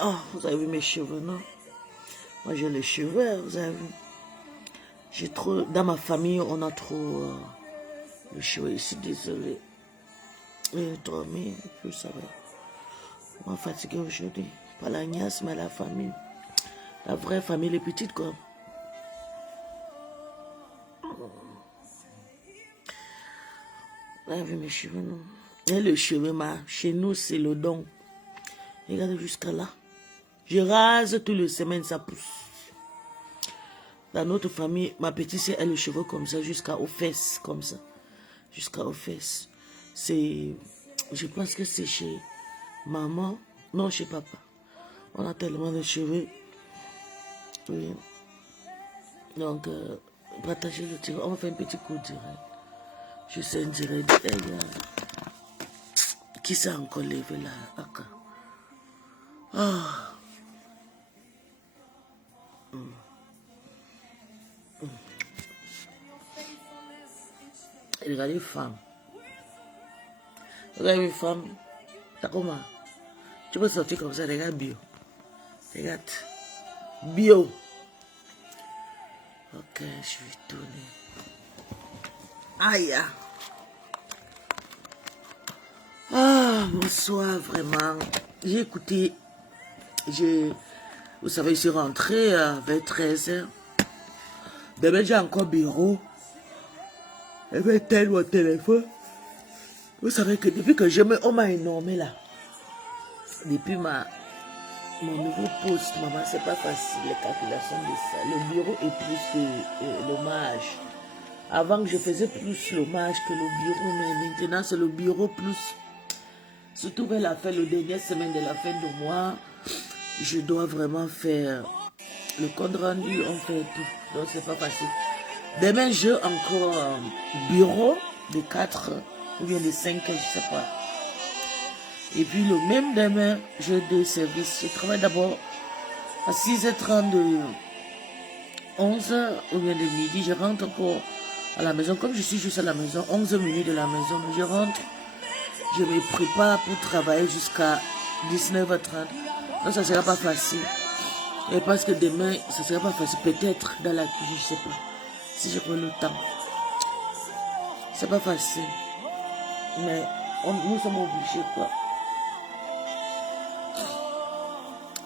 Oh, vous avez vu mes cheveux, non? Moi, j'ai les cheveux, vous avez vu. J'ai trop... Dans ma famille, on a trop le cheveu. Je suis désolée. J'ai dormi, vous savez. On m'a fatigué aujourd'hui. Pas la nièce, mais la famille. La vraie famille, les petites, quoi. Vous avez vu mes cheveux, non? Et le cheveu, chez nous, c'est le don. Regardez jusqu'à là. Je rase toutes les semaines, ça pousse. Dans notre famille, ma petite sœur a le cheveu comme ça, jusqu'aux fesses, comme ça. Jusqu'aux fesses. C'est... Je pense que c'est chez maman. Non, chez papa. On a tellement de cheveux. Oui. Donc, partagez le tirage. On va faire un petit coup direct. Je sais un direct. Qui s'est encore levé là? Okay. Ah. Regardez les femmes. Regarde les femmes. T'as comment? Tu peux sortir comme ça, regarde bio. Regarde. Bio. Ok, je vais tourner. Aïe. Ah, bonsoir, vraiment. J'ai écouté. Vous savez, je suis rentrée vers 13h. Demain, j'ai encore bureau. Je vais éteindre mon téléphone. Vous savez que depuis que on m'a énormé là. Depuis mon nouveau poste, maman, c'est pas facile, les calculations de ça. Le bureau est plus que l'hommage. Avant, je faisais plus l'hommage que le bureau, mais maintenant, c'est le bureau plus. Surtout vers la fin, la dernière semaine de la fin de mois, je dois vraiment faire le compte rendu, on fait tout. Donc, c'est pas facile. Demain, j'ai encore un bureau de 4 ou bien de 5, je sais pas. Et puis le même demain, j'ai deux services. Je travaille d'abord à 6h30 de 11h ou bien de midi. Je rentre encore à la maison. Comme je suis juste à la maison, 11 minutes de la maison. Je rentre, je me prépare pour travailler jusqu'à 19h30. Donc ça ne sera pas facile. Et parce que demain, ça ne sera pas facile. Peut-être dans la cuisine, je ne sais pas. Si je prends le temps. C'est pas facile. Mais nous sommes obligés, quoi.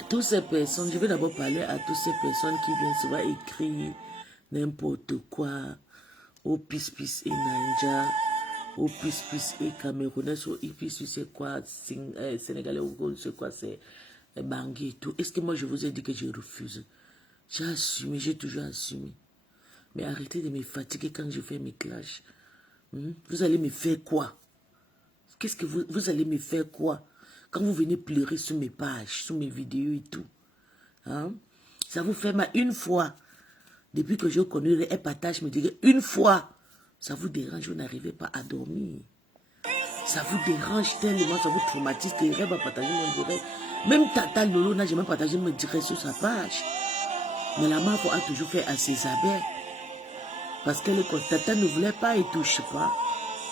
Toutes ces personnes, je vais d'abord parler à toutes ces personnes qui viennent souvent écrire n'importe quoi au Pis et Nanja, au Pis et Camerounais, au Pis c'est quoi, Sénégalais ou c'est quoi, c'est Bangui et tout. Est-ce que moi je vous ai dit que je refuse? J'ai assumé, j'ai toujours assumé. Mais arrêtez de me fatiguer quand je fais mes clashs. Vous allez me faire quoi? Qu'est-ce que vous allez me faire quoi? Quand vous venez pleurer sur mes pages, sur mes vidéos et tout. Hein? Ça vous fait mal une fois. Depuis que je connais le partage, me dirait une fois. Ça vous dérange, vous n'arrivez pas à dormir. Ça vous dérange tellement, ça vous traumatise que Rêve va partager mon direct. Même Tata Lolo n'a jamais partagé mon direct sur sa page. Mais la marque a toujours fait à ses abeilles. Parce que le Tata ne voulait pas et touche pas.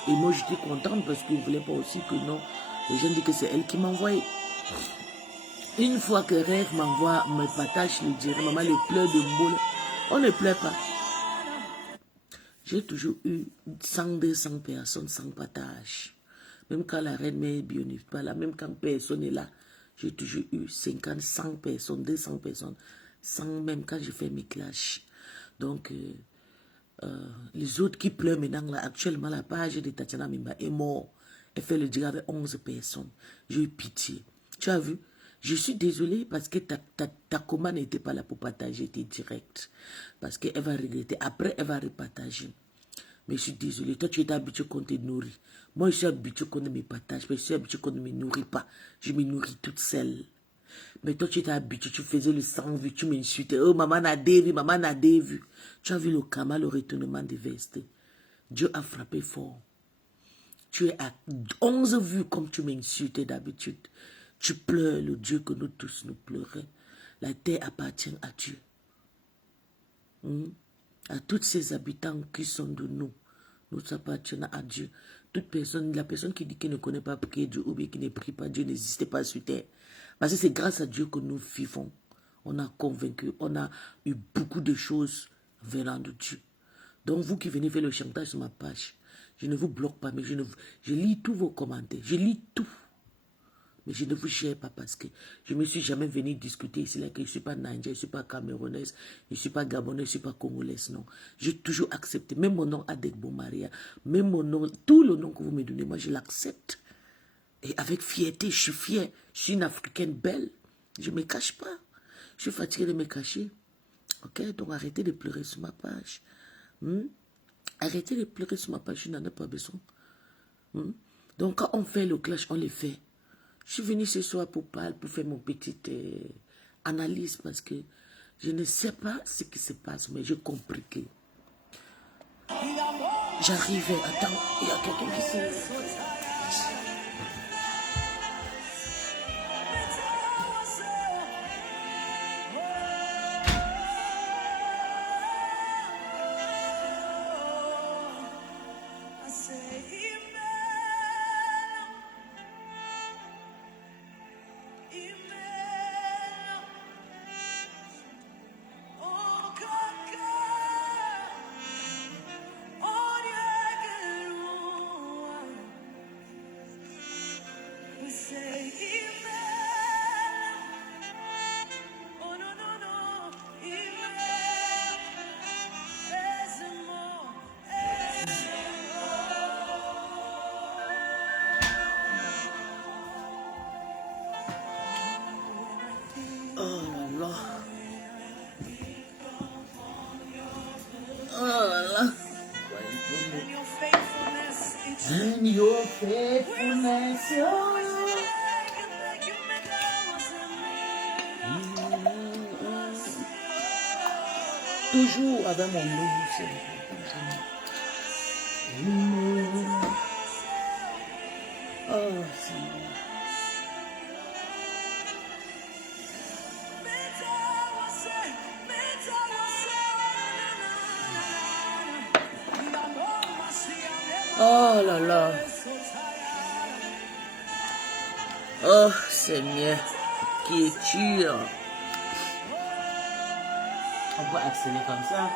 Et moi j'étais contente parce qu'il ne voulait pas aussi que non. Les gens disent que c'est elle qui m'envoie. Une fois que Rêve m'envoie, me partage le direct, maman le pleure de boule. On ne pleure pas. J'ai toujours eu 100, 200 personnes sans partage. Même quand la reine mère bio n'est pas là, même quand personne n'est là, j'ai toujours eu 50, 100 personnes, 200 personnes, sans même quand je fais mes clashs. Donc, les autres qui pleurent maintenant, là, actuellement, la page de Tatiana Mimba est morte. Elle fait le direct avec 11 personnes. J'ai eu pitié. Tu as vu? Je suis désolée parce que ta commande n'était pas là pour partager tes directs. Parce qu'elle va regretter. Après, elle va repartager. Mais je suis désolée. Toi, tu es habitué qu'on te nourrit. Moi, je suis habitué qu'on ne me partage. Mais je suis habitué qu'on ne me nourrit pas. Je me nourris toute seule. Mais toi, tu étais habitué, tu faisais le sang vu, tu m'insultais. Oh, maman n'a des vues, maman n'a des vues. Tu as vu le karma, le retournement des vestes. Dieu a frappé fort. Tu es à 11 vues comme tu m'insultais d'habitude. Tu pleures le Dieu que nous tous nous pleurons. La terre appartient à Dieu. À tous ces habitants qui sont de nous. Nous appartenons à Dieu. Toute personne, la personne qui dit qu'elle ne connaît pas prier Dieu ou bien qui ne prie pas Dieu n'existait pas sur terre. Parce que c'est grâce à Dieu que nous vivons. On a convaincu, on a eu beaucoup de choses venant de Dieu. Donc vous qui venez faire le chantage sur ma page, je ne vous bloque pas, mais je lis tous vos commentaires. Je lis tout. Mais je ne vous gère pas parce que je ne me suis jamais venu discuter ici là que je ne suis pas Nigérienne, je ne suis pas Camerounaise, je ne suis pas Gabonaise, je ne suis pas Congolaise, non. J'ai toujours accepté, même mon nom Adegbo Maria, même mon nom, tout le nom que vous me donnez, moi je l'accepte. Et avec fierté, je suis fière, je suis une Africaine belle, je ne me cache pas. Je suis fatiguée de me cacher. Ok, donc arrêtez de pleurer sur ma page. Arrêtez de pleurer sur ma page, je n'en ai pas besoin. Donc quand on fait le clash, on le fait. Je suis venue ce soir pour parler, pour faire mon petite analyse parce que je ne sais pas ce qui se passe, mais j'ai compris que j'arrivais. Attends, il y a quelqu'un qui se... And your faithfulness, toujours avec mon nom, oh, Seigneur. Oh là là. Oh Seigneur, qui es-tu? On peut accélérer comme ça.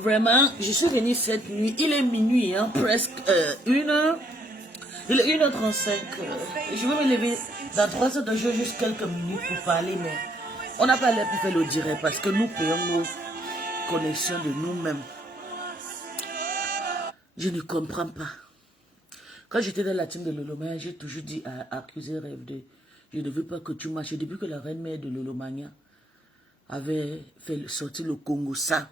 Vraiment, je suis venue cette nuit, il est minuit, hein, presque 1h, il est 1h35. Je vais me lever dans 3 heures de jeu, juste quelques minutes pour parler, mais on n'a pas l'air pour faire le direct parce que nous payons nos connexions de nous-mêmes. Je ne comprends pas. Quand j'étais dans la team de Lolomania, j'ai toujours dit à Accusé Rêve de je ne veux pas que tu marches. Depuis que la reine mère de Lolomania avait fait sortir le Congo, ça.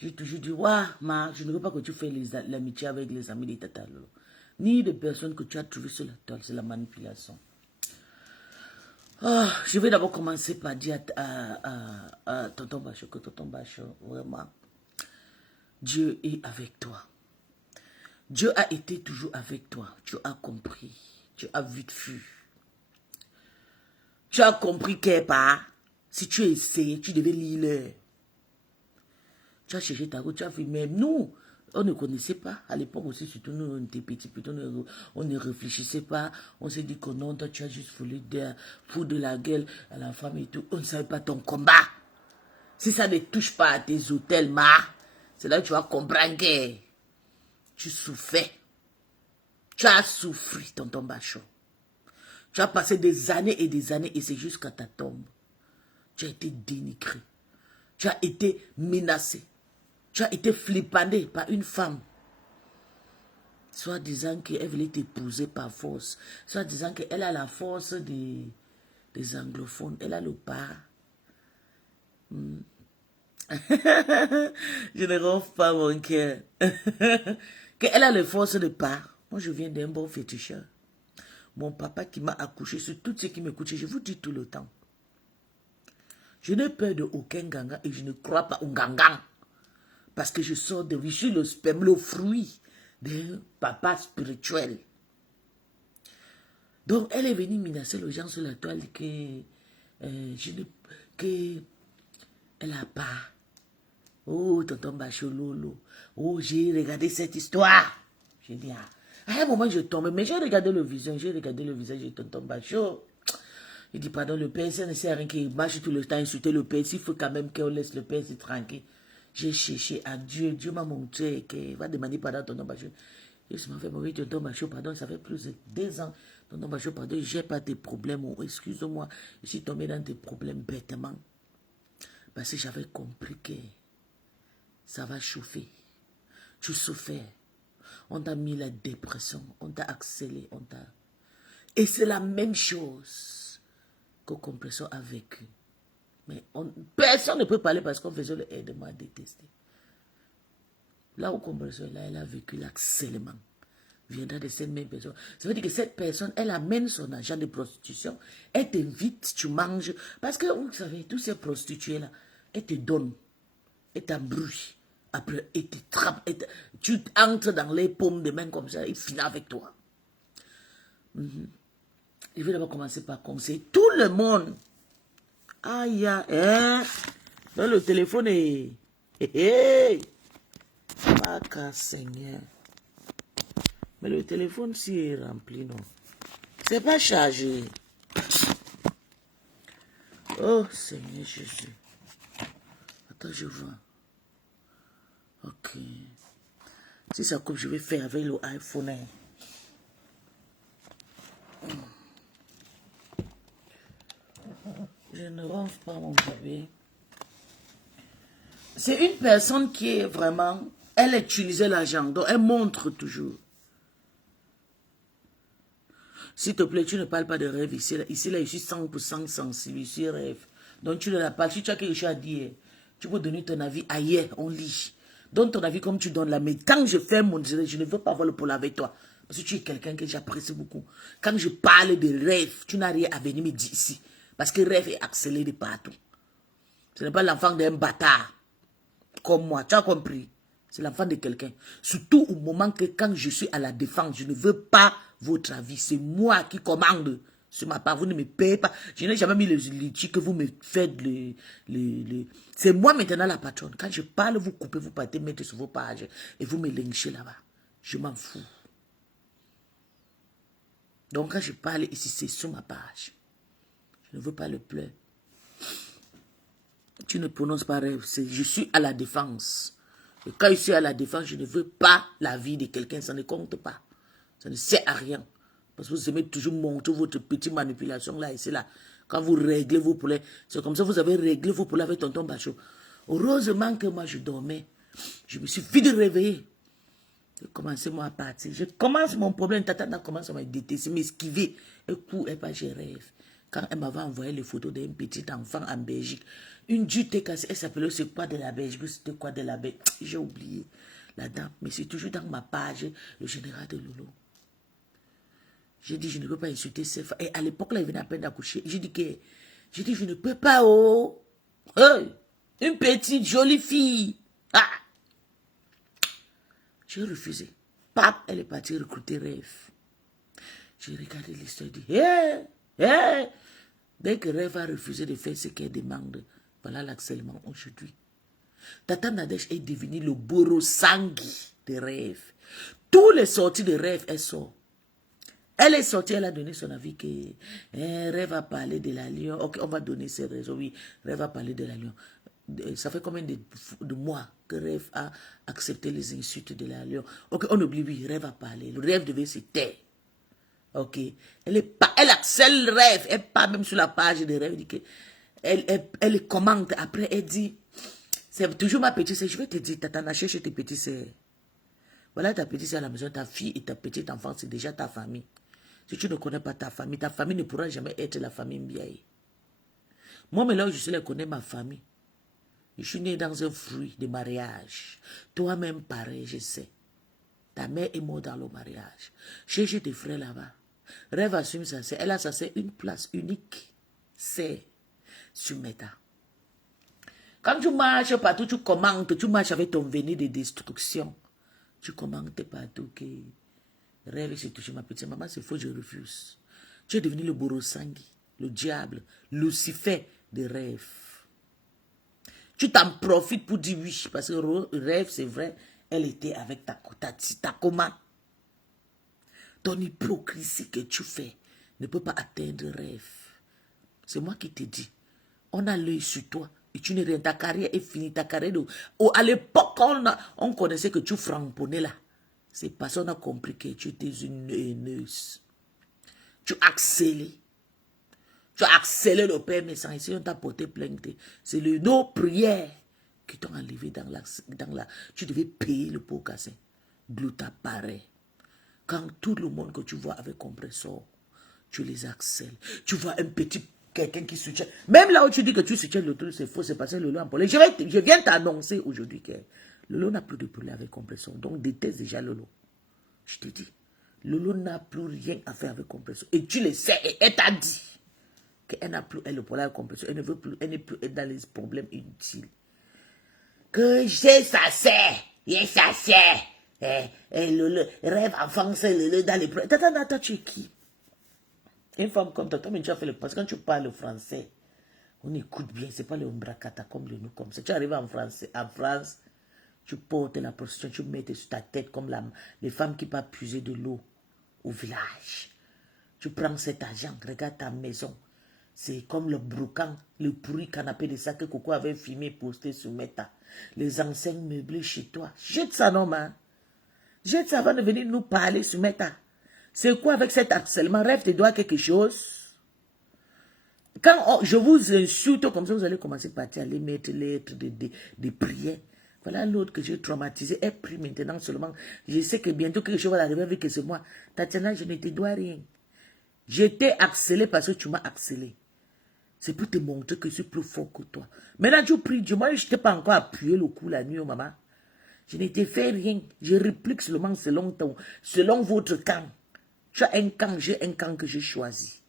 J'ai toujours dit, ouais, Marc, je ne veux pas que tu fasses l'amitié avec les amis de Tata Lolo. Ni des personnes que tu as trouvées sur la toile, c'est la manipulation. Oh, je vais d'abord commencer par dire à Tonton Bachot que Tonton Bachot, vraiment, Dieu est avec toi. Dieu a été toujours avec toi. Tu as compris. Tu as vu de vue. Tu as compris quelque part. Si tu essayais, tu devais lire l'heure. Tu as cherché ta route, tu as fait, même nous, on ne connaissait pas. À l'époque aussi, surtout nous, on était petits, on ne réfléchissait pas. On s'est dit que non, toi, tu as juste voulu foutre de la gueule à la femme et tout. On ne savait pas ton combat. Si ça ne touche pas à tes hôtels, c'est là que tu vas comprendre que tu souffrais. Tu as souffert, Tonton Bachot. Tu as passé des années et c'est jusqu'à ta tombe. Tu as été dénigré. Tu as été menacé. Tu as été flippandé par une femme. soit disant qu'elle voulait t'épouser par force, soit disant qu'elle a la force des anglophones, elle a le pas. Je ne ronfle pas mon cœur. Qu'elle a les forces de part. Moi, je viens d'un bon féticheur. Mon papa qui m'a accouché, sur tout ce qui m'écoute, je vous dis tout le temps. Je n'ai peur de aucun ganga et je ne crois pas au gangan. Parce que je suis le sperme, le fruit d'un papa spirituel. Donc, elle est venue menacer les gens sur la toile que elle n'a pas. Oh, tonton Bachot Lolo. Oh, j'ai regardé cette histoire. J'ai dit, ah. À un moment, je tombe. Mais j'ai regardé le visage de tonton Bachot. Il dit, pardon, le père, ça ne sert à rien qu'il marche tout le temps insulter le père. S'il faut quand même qu'on laisse le père se tranquille. J'ai cherché à Dieu. Dieu m'a montré qu'il va demander pardon à tonton Bachot. Je m'a fait, oui, tonton Bachot, pardon, ça fait plus de 2 ans. Tonton Bachot, pardon, j'ai pas tes problèmes. Oh, excuse-moi, je suis tombé dans tes problèmes bêtement. Parce que j'avais compris que ça va chauffer. Tu souffrais. On t'a mis la dépression. On t'a accéléré. Et c'est la même chose que Compression a vécu. Mais personne ne peut parler parce qu'on faisait le aide-moi à détester. Là où Compression est là, elle a vécu l'accélément. Viendra de cette même personne. Ça veut dire que cette personne, elle amène son argent de prostitution. Elle t'invite, tu manges. Parce que, vous savez, tous ces prostituées-là, elles te donnent. Elles t'embrouillent. Après, elles te trappent. Tu entres dans les paumes de main comme ça, ils finissent avec toi. Je vais d'abord commencer par conseiller tout le monde. Aïe, hein? Donc, le téléphone est... Pas Seigneur. Mais le téléphone, si est rempli, non. C'est pas chargé. Oh, Seigneur Jésus. Attends, je vois. Ok. Si ça coupe, je vais faire avec le iPhone. Je ne ronfle pas, mon bébé. C'est une personne qui est vraiment... Elle utilisait l'argent, donc elle montre toujours. S'il te plaît, tu ne parles pas de rêve ici. Ici, là, je suis 100% sensible. Ici, rêve. Donc, tu ne l'as pas. Si tu as quelque chose à dire, tu peux donner ton avis ailleurs. On lit. Donne ton avis comme tu donnes là. Mais quand je fais mon direct, je ne veux pas avoir le pôle avec toi. Parce que tu es quelqu'un que j'apprécie beaucoup. Quand je parle de rêve, tu n'as rien à venir me dire ici. Parce que rêve est accéléré partout. Ce n'est pas l'enfant d'un bâtard. Comme moi. Tu as compris? C'est l'enfant de quelqu'un. Surtout au moment que quand je suis à la défense, je ne veux pas votre avis. C'est moi qui commande sur ma part. Vous ne me payez pas. Je n'ai jamais mis le litige que vous me faites. C'est moi maintenant la patronne. Quand je parle, vous coupez, vous partez, mettez sur vos pages et vous me lynchez là-bas. Je m'en fous. Donc quand je parle ici, c'est sur ma page. Je ne veux pas le pleur. Tu ne prononces pas rêve. Je suis à la défense. Et quand je suis à la défense, je ne veux pas la vie de quelqu'un. Ça ne compte pas. Ça ne sert à rien. Parce que vous aimez toujours montrer votre petite manipulation là et c'est là. Quand vous réglez vos problèmes, c'est comme ça que vous avez réglé vos problèmes avec tonton Bachot. Heureusement que moi je dormais. Je me suis vite réveillé. J'ai commencé moi à partir. Je commence mon problème. Tata commence à me détester, m'esquiver. Et coup, et pas je rêve. Quand elle m'avait envoyé les photos d'un petit enfant en Belgique, une due cassée, elle s'appelait c'est quoi de la Belgique, c'était quoi de la Belgique, j'ai oublié la dame, mais c'est toujours dans ma page, le général de Lolo. J'ai dit, je ne peux pas insulter ces femmes. Et à l'époque, là, il venait à peine d'accoucher. J'ai dit, je ne peux pas, oh. Hey, une petite jolie fille. Ah. J'ai refusé. Pap, elle est partie recruter Rêve. J'ai regardé l'histoire et dit, hé. Dès que Rêve a refusé de faire ce qu'elle demande, voilà l'accélément aujourd'hui. Tata Nadège est devenue le bourreau sangui de Rêve. Tous les sorties de Rêve, elle sort. Elle est sortie, elle a donné son avis que Rêve a parlé de la Lion. Ok, on va donner ses raisons. Oui, Rêve a parlé de la Lion. Ça fait combien de mois que Rêve a accepté les insultes de la Lion? Ok, on oublie, oui, Rêve a parlé. Le Rêve devait se taire. Ok, elle accèle Rêve. Elle part même sur la page de Rêve. Elle commente. Après, elle dit, c'est toujours ma petite sœur. Je vais te dire, Tata, cherche tes petites sœurs. Voilà ta petite soeur à la maison, ta fille et ta petite enfant, c'est déjà ta famille. Si tu ne connais pas ta famille ne pourra jamais être la famille Mbiaye. Moi, mais là où je suis là, je connais ma famille. Je suis né dans un fruit de mariage. Toi-même, pareil, je sais. Ta mère est morte dans le mariage. Cherche tes frères là-bas. Rêve assume ça. Elle a ça, c'est une place unique. C'est Sumeta. Quand tu marches partout, tu commandes, tu marches avec ton venir de destruction. Tu commandes partout que rêve, c'est touché ma petite maman, c'est faux, je refuse. Tu es devenu le Borosangui, le diable, Lucifer de rêve. Tu t'en profites pour dire oui, parce que rêve, c'est vrai, elle était avec ta coma. Ton hypocrisie que tu fais ne peut pas atteindre rêve. C'est moi qui te dis. On a l'œil sur toi et tu n'es rien. Ta carrière est finie. Ta carrière à l'époque, on connaissait que tu framponnais là. C'est parce qu'on a compris que tu étais une haineuse. Tu accélères. Tu as accéléré le Père Messant. Ici, on t'a porté plainte. C'est nos prières qui t'ont enlevé dans la... Tu devais payer le pot cassé. Glouta pareil. Quand tout le monde que tu vois avec compresseur, tu les accèles. Tu vois un petit quelqu'un qui soutient. Même là où tu dis que tu soutiens le truc, c'est faux, c'est passé le lot en pollen. Je viens t'annoncer aujourd'hui que le lot n'a plus de poulet avec compresseur. Donc déteste déjà le lot. Je te dis. Le lot n'a plus rien à faire avec compresseur. Et tu le sais, et elle t'a dit qu'elle n'a plus le poulet avec compresseur. Elle ne veut plus, elle n'est plus dans les problèmes inutiles. Que j'ai ça sert, et ça sert. Le rêve enfant, c'est le dans les... Attends, tu es qui? Une femme comme toi, mais tu as fait le... Parce que quand tu parles français, on écoute bien, c'est pas le umbracata comme le nous comme ça. Tu arrives en France, tu portes la prostitution, tu mets sur ta tête comme les femmes qui peuvent puiser de l'eau au village. Tu prends cet argent, regarde ta maison. C'est comme le broucan, le pourri canapé de ça que Coco avait filmé posté sur Meta. Les enseignes meublées chez toi. Jette ça, non, man. Jette ça avant de venir nous parler sur Meta. C'est quoi avec cet harcèlement? Rêve, tu dois quelque chose. Quand je vous insulte comme ça, vous allez commencer par aller mettre lettres de prières. Voilà l'autre que j'ai traumatisé. Elle prie maintenant seulement. Je sais que bientôt quelque chose va arriver avec que c'est moi. Tatiana, je ne te dois rien. J'étais accéléré parce que tu m'as accéléré. C'est pour te montrer que je suis plus fort que toi. Maintenant, tu pries Dieu. Moi, je ne t'ai pas encore appuyé le coup la nuit, maman. Je ne t'ai fait rien. Je réplique seulement selon votre camp. Tu as un camp, j'ai un camp que j'ai choisi.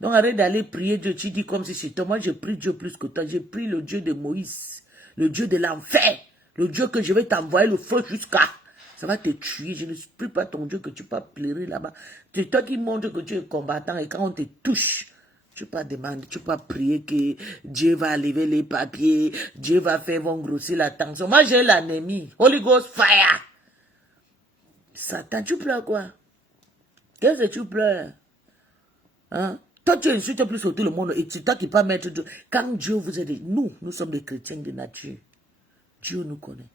Donc arrête d'aller prier Dieu. Tu dis comme si c'est toi. Moi, je prie Dieu plus que toi. Je prie le Dieu de Moïse. Le Dieu de l'enfer. Le Dieu que je vais t'envoyer le feu jusqu'à... Ça va te tuer. Je ne prie pas ton Dieu que tu peux pleurer là-bas. C'est toi qui montres que tu es combattant. Et quand on te touche, tu peux demander, tu peux prier que Dieu va lever les papiers. Dieu va faire, vont grossir la tension. Moi, j'ai l'ennemi. Holy Ghost fire. Satan, tu pleures quoi? Qu'est-ce que tu pleures? Hein? Toi, tu insultes plus sur tout le monde et c'est toi qui peux mettre Dieu. Quand Dieu vous a dit, nous sommes des chrétiens de nature. Dieu nous connaît.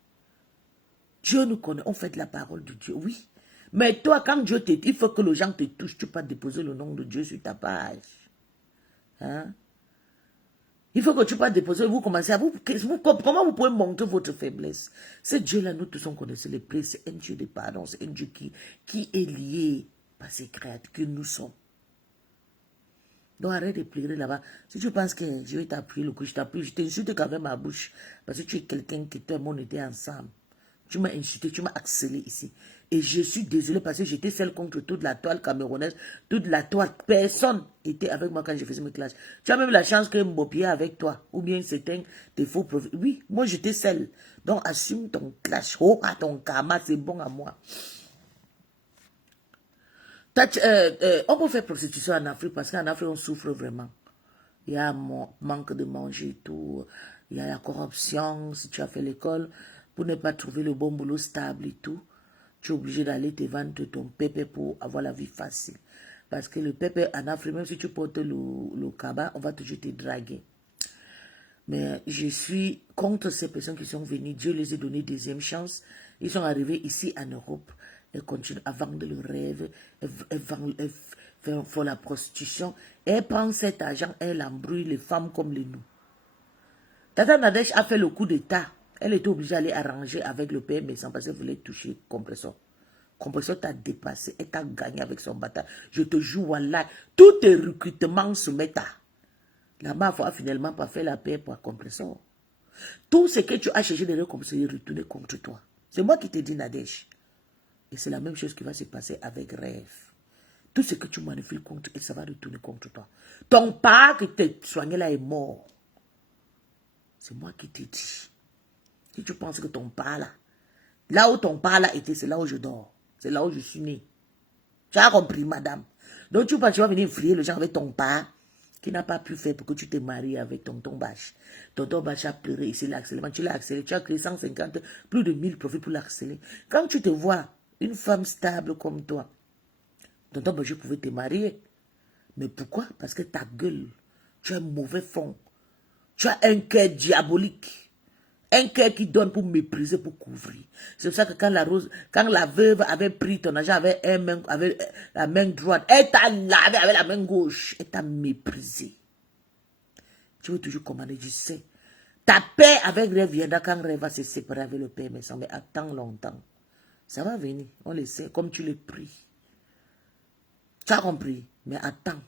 Dieu nous connaît. On fait de la parole de Dieu, oui. Mais toi, quand Dieu te dit, il faut que les gens te touchent. Tu peux déposer le nom de Dieu sur ta page. Hein? Il faut que tu peux déposer, vous commencez à comment vous pouvez montrer votre faiblesse? Ce Dieu-là, nous tous on connaît, le prix, c'est un Dieu de pardon, c'est un Dieu qui est lié par ses créatures que nous sommes. Donc arrête de pleurer là-bas. Si tu penses que je vais t'appuyer le coup, je t'appuie, je t'insulte qu'avec ma bouche. Parce que tu es quelqu'un qui toi et moi on était ensemble. Tu m'as insulté, tu m'as accéléré ici. Et je suis désolé parce que j'étais celle contre toute la toile camerounaise, toute la toile. Personne était avec moi quand je faisais mes classes. Tu as même la chance que Mbopier avec toi. Ou bien c'était tes faux profils. Oui, moi j'étais celle. Donc assume ton clash. Oh, à ton karma, c'est bon à moi. On peut faire prostitution en Afrique parce qu'en Afrique on souffre vraiment. Il y a manque de manger et tout. Il y a la corruption. Si tu as fait l'école, pour ne pas trouver le bon boulot stable et tout, tu es obligé d'aller te vendre ton pépé pour avoir la vie facile. Parce que le pépé en Afrique, même si tu portes le cabas, on va toujours te draguer. Mais je suis contre ces personnes qui sont venues. Dieu les a donné deuxième chance. Ils sont arrivés ici en Europe. Elles continuent à vendre le rêve. Elles font la prostitution. Elles prennent cet argent. Elles embrouillent les femmes comme les nous. Tata Nadège a fait le coup d'état. Elle était obligée d'aller arranger avec le père Messan parce qu'elle voulait toucher compresseur. Compression t'a dépassé, elle t'a gagné avec son bâtard. Je te jure, voilà, tous tes recrutements se mettent à. La MAF a finalement pas fait la paix pour la compression. Tout ce que tu as cherché derrière compression est retourné contre toi. C'est moi qui t'ai dit, Nadège. Et c'est la même chose qui va se passer avec Rêve. Tout ce que tu manipules contre elle, ça va retourner contre toi. Ton père qui t'a soigné là est mort. C'est moi qui t'ai dit. Si tu penses que ton père là où ton père là était, c'est là où je dors. C'est là où je suis né. Tu as compris, madame. Donc tu penses que tu vas venir frier le gens avec ton père qui n'a pas pu faire pour que tu te maries avec tonton Bach. Tonton Bach a pleuré ici, l'accélération. Tu l'as accéléré, tu as créé 150, plus de 1000 profits pour l'accélérer. Quand tu te vois une femme stable comme toi, tonton Bach pouvait te marier. Mais pourquoi? Parce que ta gueule, tu as un mauvais fond. Tu as un cœur diabolique. Un cœur qui donne pour mépriser, pour couvrir. C'est pour ça que quand la veuve avait pris ton argent avec la main droite, elle t'a lavé avec la main gauche. Elle t'a méprisé. Tu veux toujours commander, je sais. Ta paix avec Rêve viendra quand Rêve va se séparer avec le père méchant. Mais attends longtemps. Ça va venir, on le sait, comme tu le pries. Tu as compris? Mais attends,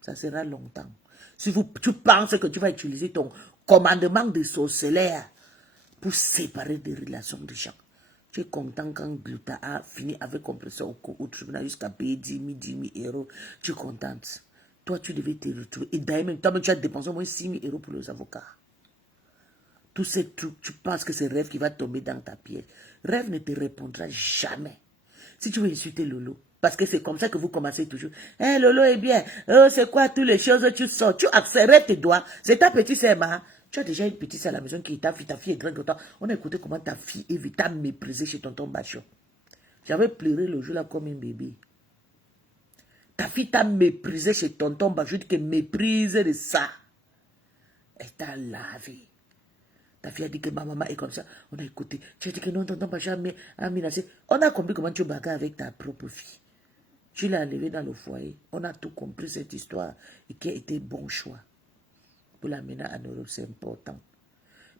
ça sera longtemps. Si tu penses que tu vas utiliser ton commandement de sorcellerie pour séparer des relations de gens. Tu es content quand Gluta a fini avec compression au tribunal jusqu'à payer 10 000 euros. Tu es contente. Toi, tu devais te retrouver. Et d'ailleurs, toi, tu as dépensé au moins 6 000 euros pour les avocats. Tous ces trucs, tu penses que c'est Rêve qui va tomber dans ta pièce. Rêve ne te répondra jamais. Si tu veux insulter Lolo, parce que c'est comme ça que vous commencez toujours. Hey, Lolo est bien. Oh, c'est quoi toutes les choses tu sors? Tu accélères tes doigts. C'est ta petite sœur, hein? Tu as déjà une petite sœur à la maison qui est ta fille est grande que toi. On a écouté comment ta fille t'a méprisé chez tonton Bachon. J'avais pleuré le jour là comme un bébé. Ta fille t'a méprisé chez tonton Bachon, qui méprise de ça. Elle t'a lavé. Ta fille a dit que ma maman est comme ça. On a écouté. Tu as dit que non, tonton Bachon a menacé. On a compris comment tu bagarres avec ta propre fille. Tu l'as enlevée dans le foyer. On a tout compris cette histoire et qui a été bon choix. Pour l'amener en Europe, c'est important.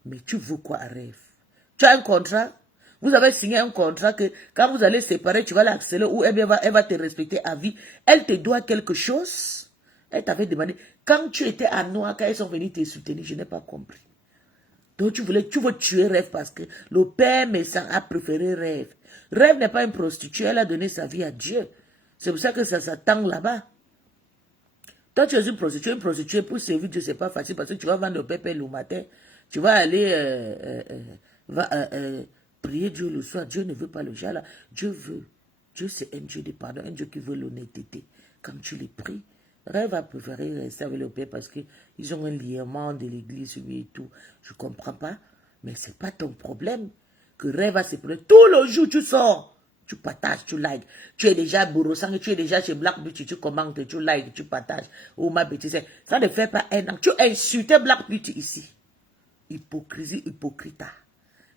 Mais tu veux quoi à Rêve? Tu as un contrat? Vous avez signé un contrat que quand vous allez séparer, tu vas l'accélérer ou elle va te respecter à vie. Elle te doit quelque chose. Elle t'avait demandé. Quand tu étais à Noir, quand ils sont venus te soutenir, je n'ai pas compris. Donc tu veux tuer Rêve parce que le père méchant a préféré Rêve. Rêve n'est pas une prostituée, elle a donné sa vie à Dieu. C'est pour ça que ça s'attend là-bas. Toi, tu es une prostituée pour servir Dieu, c'est pas facile parce que tu vas vendre le pépé le matin. Tu vas aller prier Dieu le soir. Dieu ne veut pas le genre là. Dieu veut. Dieu, c'est un Dieu de pardon, un Dieu qui veut l'honnêteté. Quand tu les pries, Rêve va préférer rester avec le père parce qu'ils ont un liement de l'église et tout. Je ne comprends pas. Mais ce n'est pas ton problème que Rêve va se prendre. Tout le jour, tu sors. Tu partages, tu likes. Tu es déjà Bourosang, tu es déjà chez Black Beauty, tu commentes, tu likes, tu partages. Oh ma bêtise, ça ne fait pas un an. Tu insultes Black Beauty ici. Hypocrisie, hypocrite.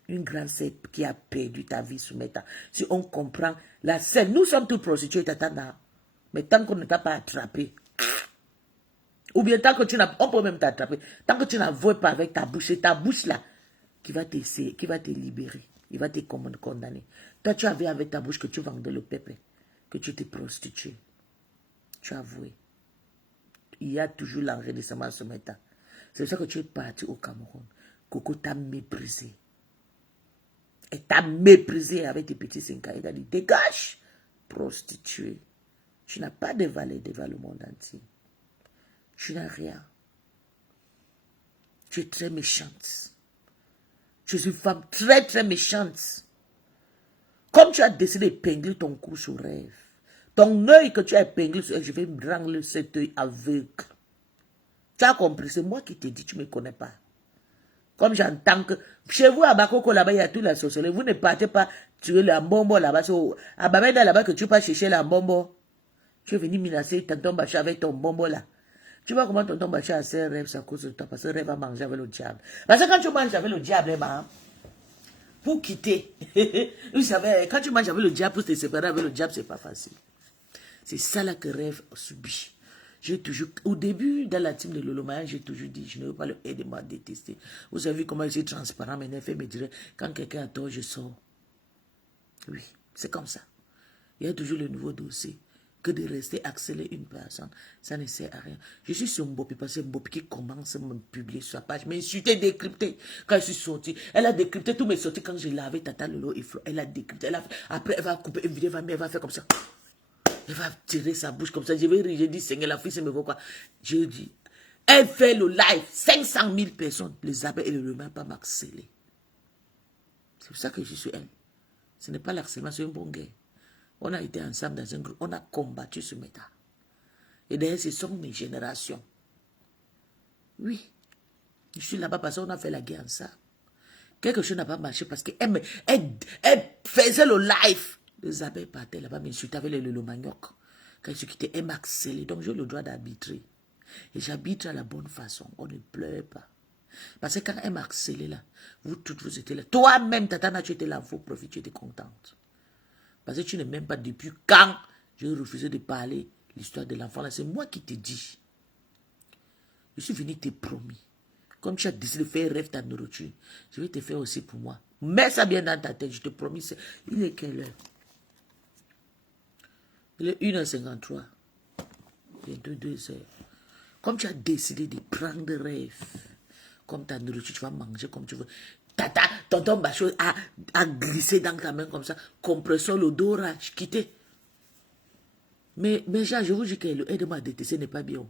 Une grande sœur qui a perdu ta vie sous Meta. Si on comprend la scène, nous sommes tous prostituées, Tatana. Mais tant qu'on ne t'a pas attrapé, ou bien tant que tu n'as, on peut même t'attraper, tant que tu n'avoues pas avec ta bouche, c'est ta bouche là qui va te libérer. Il va te condamner. Toi, tu avais avec ta bouche que tu vendais le pépé, que tu t'es prostitué. Tu as avoué. Il y a toujours l'enregistrement ce matin. C'est pour ça que tu es parti au Cameroun. Coco t'a méprisé. Elle t'a méprisé avec tes petits 5 ans. Elle t'a dit, dégage, prostituée. Tu n'as pas de valeur devant le monde entier. Tu n'as rien. Tu es très méchante. Tu es une femme très, très méchante. Comme tu as décidé d'épingler ton cou sur Rêve, ton œil que tu as épinglé sur elle, je vais me rendre cet œil aveugle. Tu as compris, c'est moi qui t'ai dit, tu ne me connais pas. Comme j'entends que chez vous, à Bakoko, là-bas, il y a toute la sorcellerie. Vous ne partez pas tuer la bombo là-bas. À Bamenda, là-bas, que tu pas chercher la bombo. Tu es venu menacer tonton Bacha avec ton bombo là. Tu vois comment tonton Bacha a ses rêves à cause de toi, parce que Rêve va manger avec le diable. Parce que quand tu manges avec le diable, pour quitter, vous savez, quand tu manges avec le diable, pour te séparer avec le diable, c'est pas facile. C'est ça là que Rêve subit. J'ai toujours, au début, dans la team de Lolomaya, j'ai toujours dit, je ne veux pas le aider, moi, détester. Vous avez vu comment je suis transparent, mais Nefé me dirait, quand quelqu'un a tort, je sors. Oui, c'est comme ça. Il y a toujours le nouveau dossier. Que de rester harceler une personne, ça ne sert à rien. Je suis sur Mbopi parce que Mbopi qui commence à me publier sur sa page, m'insulter, décrypter. Quand je suis sortie, elle a décrypté tous mes sorties quand j'ai lavé Tata Lolo et Flo. Elle a décrypté. Après, elle va couper une vidéo, elle va faire comme ça. Elle va tirer sa bouche comme ça. Je vais rire, je dis, Seigneur, la fille, c'est me voit quoi. Je dis, elle fait le live, 500 000 personnes. Les abeilles et le lemain pas m'harceler. C'est pour ça que je suis elle. Ce n'est pas l'harcèlement, c'est un bon gars. On a été ensemble dans un groupe, on a combattu ce méta. Et d'ailleurs, ce sont mes générations. Oui, je suis là-bas parce qu'on a fait la guerre ensemble. Quelque chose n'a pas marché parce qu'elle faisait le live. Les abeilles partaient là-bas, m'insultaient avec le manioc. Quand je suis quitté, elle m'a scellé. Donc j'ai le droit d'arbitrer. Et j'arbitre à la bonne façon. On ne pleure pas. Parce que quand elle m'a scellé là, vous toutes vous étiez là. Toi-même, Tatana, tu étais là, vous profitez, tu étais contente. Parce que tu n'es même pas depuis quand j'ai refusé de parler l'histoire de l'enfant là. C'est moi qui te dis. Je suis venu te promis. Comme tu as décidé de faire rêve ta nourriture, je vais te faire aussi pour moi. Mets ça bien dans ta tête, je te promis. Il est quelle heure? Il est 1h53. Bientôt 2h. Comme tu as décidé de prendre rêve, comme ta nourriture, tu vas manger comme tu veux. Tata, tonton Bachot a glissé dans ta main comme ça. Compresseur, l'odorage, quitté. Mais je vous dis que le aide-moi à détester n'est pas bien.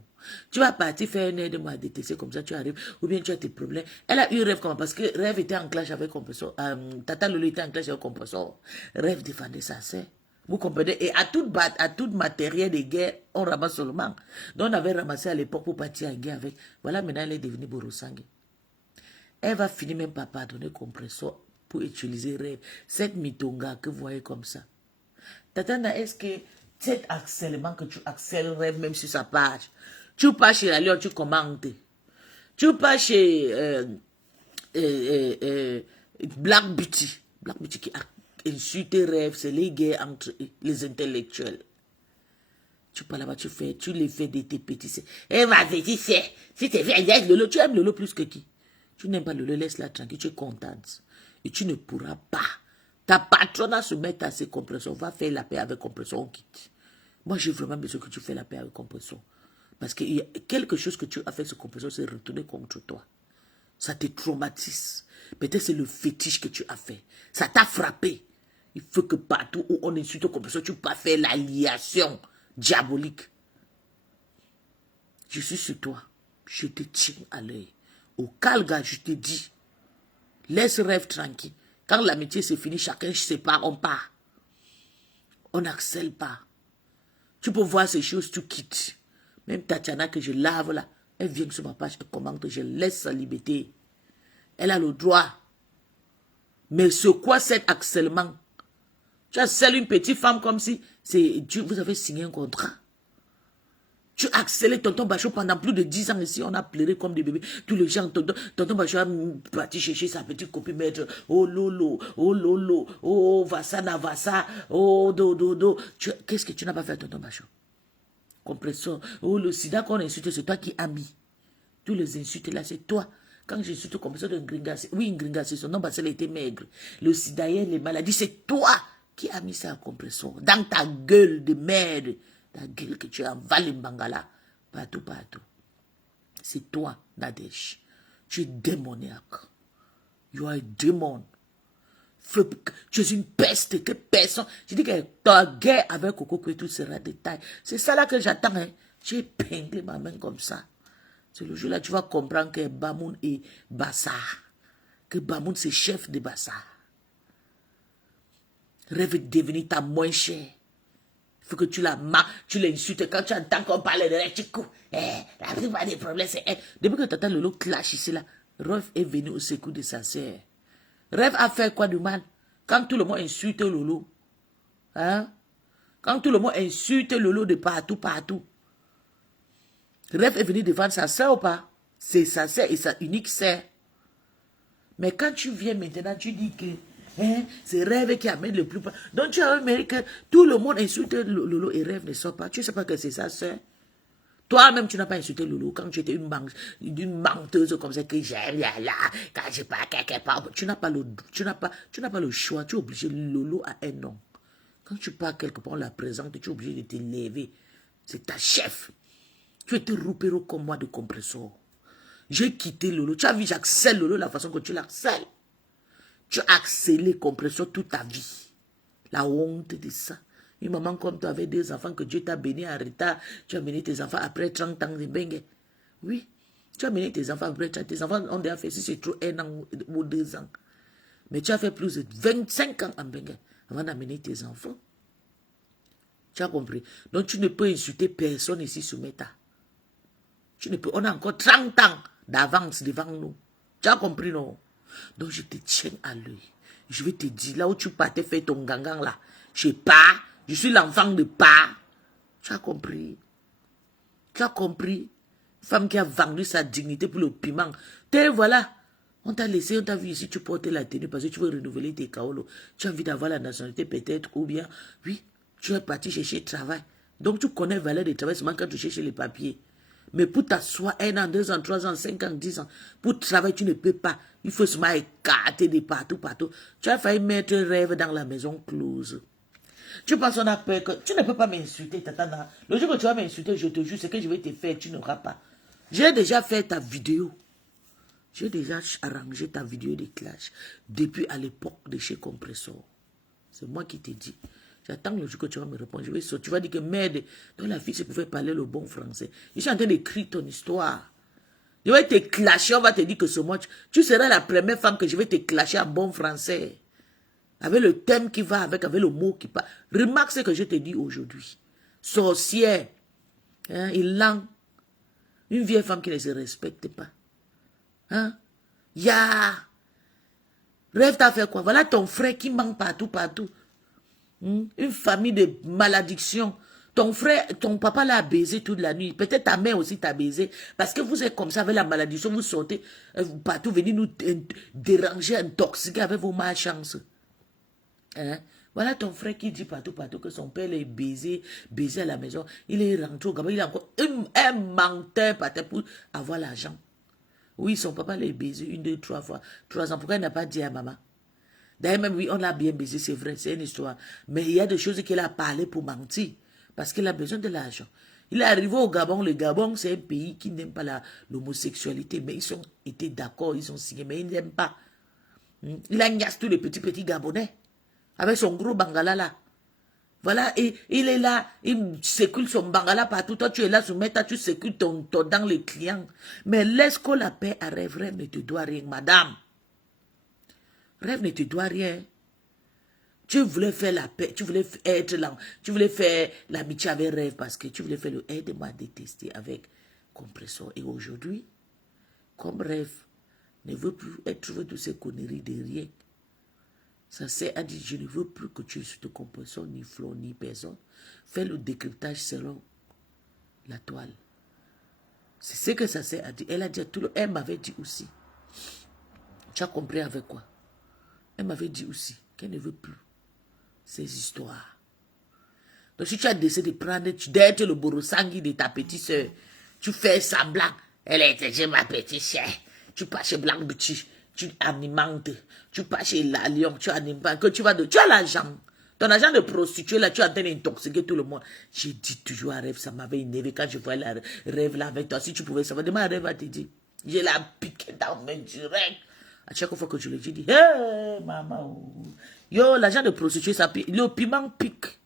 Tu vas partir faire un aide-moi à détester comme ça, tu arrives, ou bien tu as tes problèmes. Elle a eu rêve comment? Parce que rêve était en clash avec compresseur. Tata Lolo était en clash avec compresseur. Rêve défendait sa sœur. Vous comprenez? Et à toute matériel de guerre, on ramasse seulement. Donc on avait ramassé à l'époque pour partir en guerre avec. Voilà, maintenant elle est devenue Borosangue. Elle va finir même par pardonner compresseur pour utiliser rêve. Cette mitonga que vous voyez comme ça. Tatana, est-ce que cet harcèlement que tu harcèles rêve même sur sa page, tu pars chez la Lyon, tu commentes. Tu pars chez Black Beauty. Black Beauty qui insulte rêve, c'est les guerres entre les intellectuels. Tu pars là-bas, tu les fais de tes petits. Eh ma petite sœur, si tu viens Lolo, tu aimes Lolo plus que qui? Tu n'aimes pas Lolo, laisse-la tranquille, tu es contente. Et tu ne pourras pas. Ta patronne à se mettre à ses compressions, va faire la paix avec compression, on quitte. Moi, j'ai vraiment besoin que tu fasses la paix avec compression. Parce qu'il y a quelque chose que tu as fait avec ce compression, c'est retourner contre toi. Ça te traumatise. Peut-être c'est le fétiche que tu as fait. Ça t'a frappé. Il faut que partout où on insulte le compression, tu peux faire l'alliation diabolique. Je suis sur toi. Je te tiens à l'œil. Au calga, je te dis, laisse rêve tranquille. Quand l'amitié c'est fini, chacun se sépare, on part. On n'accèle pas. Tu peux voir ces choses, tu quittes. Même Tatiana que je lave là, elle vient sur ma page, elle commente, je laisse sa liberté. Elle a le droit. Mais c'est quoi cet harcèlement? Tu harcèles une petite femme comme si vous avez signé un contrat. Tu as harcelé tonton Bachot pendant plus de 10 ans ici, on a pleuré comme des bébés. Tous les gens, tonton Bachot a parti chercher sa petite copine maître. Oh lolo, oh Vassana, Vassa, oh do. Qu'est-ce que tu n'as pas fait à tonton Bachot? Compresseur, oh le sida qu'on insulte, c'est toi qui as mis. Tous les insultes là, c'est toi. Quand j'insulte comme ça de Ngringa, oui, Ngringa, c'est son nom parce qu'elle était maigre. Le sida, les maladies, c'est toi qui as mis ça à compresseur. Dans ta gueule de merde. Ta gueule que tu as en Bangala, partout. C'est toi, Nadège. Tu es démoniaque. You are a démon. Tu es une peste que personne. Je dis que ta guerre avec Coco que tout sera détail. C'est ça là que j'attends. Hein. J'ai épinglé ma main comme ça. C'est le jour là tu vas comprendre que Bamoun est Bassar. Que Bamoun c'est chef de Bassar. Rêve de devenir ta moins chère. Il faut que tu l'insultes. Quand tu entends qu'on parle de elle, tu cours. La plupart des problèmes, c'est elle. Depuis que Tata Lolo clash ici, là, Rêve est venu au secours de sa sœur. Rêve a fait quoi de mal? Quand tout le monde insulte Lolo. Hein? Quand tout le monde insulte Lolo de partout. Rêve est venu défendre sa sœur ou pas? C'est sa sœur et sa unique sœur. Mais quand tu viens maintenant, tu dis que c'est Rêve qui amène le plus. Donc tu as remarqué que tout le monde insulte Lolo et Rêve ne sort pas. Tu ne sais pas que c'est sa soeur. Toi-même, tu n'as pas insulté Lolo quand tu étais une menteuse comme ça que j'aime là, quand je pars quelque part. Tu n'as pas le choix. Tu es obligé. Lolo a un nom. Quand tu pars quelque part, on la présente, tu es obligé de te lever. C'est ta chef. Tu étais roupéro comme moi de compresseur. J'ai quitté Lolo. Tu as vu, j'accèle Lolo la façon que tu l'accèles. Tu as accéléré compresseur toute ta vie. La honte de ça. Une maman comme toi avec des enfants que Dieu t'a béni en retard. Tu as mené tes enfants après 30 ans de bengue. Oui. Tu as mené tes enfants après 30 ans. Tes enfants ont déjà fait, si c'est trop, 1 an ou 2 ans. Mais tu as fait plus de 25 ans en bengue avant d'amener tes enfants. Tu as compris? Donc tu ne peux insulter personne ici sous Meta. Tu ne peux. On a encore 30 ans d'avance devant nous. Tu as compris, non? Donc je te tiens à l'œil. Je vais te dire, là où tu partais faire ton gangang là, je sais pas, je suis l'enfant de pas. Tu as compris? Tu as compris? Femme qui a vendu sa dignité pour le piment. Voilà. On t'a laissé, on t'a vu ici, tu portais la tenue parce que tu veux renouveler tes kaolos. Tu as envie d'avoir la nationalité peut-être, ou bien, oui, tu es parti chercher travail. Donc tu connais la valeur du travail seulement quand tu cherches les papiers. Mais pour t'asseoir 1 an, 2 ans, 3 ans, 5 ans, 10 ans, pour travailler, tu ne peux pas. Il faut se mettre écarter de partout, partout. Tu as failli mettre rêve dans la maison close. Tu penses qu'on a peur que... Tu ne peux pas m'insulter, Tatana. Le jour que tu vas m'insulter, je te jure, ce que je vais te faire, tu n'auras pas. J'ai déjà fait ta vidéo. J'ai déjà arrangé ta vidéo de clash depuis à l'époque de chez Compressor. C'est moi qui t'ai dit. J'attends le jour que tu vas me répondre. Je vais sortir. Tu vas dire que merde, donc la fille se pouvait parler le bon français. Je suis en train d'écrire ton histoire. Je vais te clasher, on va te dire que ce mois, tu seras la première femme que je vais te clasher en bon français. Avec le thème qui va avec le mot qui parle. Remarque ce que je te dis aujourd'hui. Sorcière. Hein, il une vieille femme qui ne se respecte pas. Hein? Rêve t'as fait quoi? Voilà ton frère qui manque partout, partout. Une famille de malédiction. Ton frère, ton papa l'a baisé toute la nuit. Peut-être ta mère aussi t'a baisé. Parce que vous êtes comme ça avec la malédiction. Vous sortez partout, venez nous déranger, intoxiquer avec vos malchances. Hein? Voilà ton frère qui dit partout, partout que son père est baisé à la maison. Il est rentré au Gabon. Il est encore un menteur pour avoir l'argent. Oui, son papa l'a baisé 1, 2, 3 fois. 3 ans. Pourquoi il n'a pas dit à maman? D'ailleurs, même oui, on l'a bien baisé, c'est vrai, c'est une histoire. Mais il y a des choses qu'il a parlé pour mentir. Parce qu'il a besoin de l'argent. Il est arrivé au Gabon. Le Gabon, c'est un pays qui n'aime pas l'homosexualité. Mais ils ont été d'accord, ils ont signé, mais ils n'aiment pas. Il a niasse tous les petits Gabonais. Avec son gros bangala là. Voilà, et il est là, il sécule son bangala partout. Toi, tu es là, tu sécules ton dans les clients. Mais laisse que la paix arrive. Rêve ne te doit rien, madame. Rêve ne te doit rien. Tu voulais faire la paix, tu voulais être là, tu voulais faire l'amitié avec Rêve parce que tu voulais faire le aide-moi à détester avec Compressor. Et aujourd'hui, comme Rêve ne veut plus être toutes ces conneries de rien, ça sert à dire, je ne veux plus que tu te Compressor, ni Flo, ni personne. Fais le décryptage selon la toile. C'est ce que ça sert à dire. Elle a dit à tout le monde, elle m'avait dit aussi. Tu as compris avec quoi? Elle m'avait dit aussi qu'elle ne veut plus ces histoires. Donc si tu as décidé de prendre, d'être le borosangui de ta petite soeur, tu fais semblant, elle était chez ma petite soeur. Tu pars chez Blanc Bouti, tu alimentes, tu pars chez la Lion, tu animes, que tu vas tu as l'argent. Ton argent de prostituée là, tu es en train d'intoxiquer tout le monde. J'ai dit toujours à Rêve, ça m'avait énervé quand je voyais la Rêve là avec toi. Si tu pouvais savoir, demain Rêve va te dire, je la piqué dans mes directs. À chaque fois que je le dis, hé, maman, yo, l'argent de prostituée, ça pique. Le piment pique.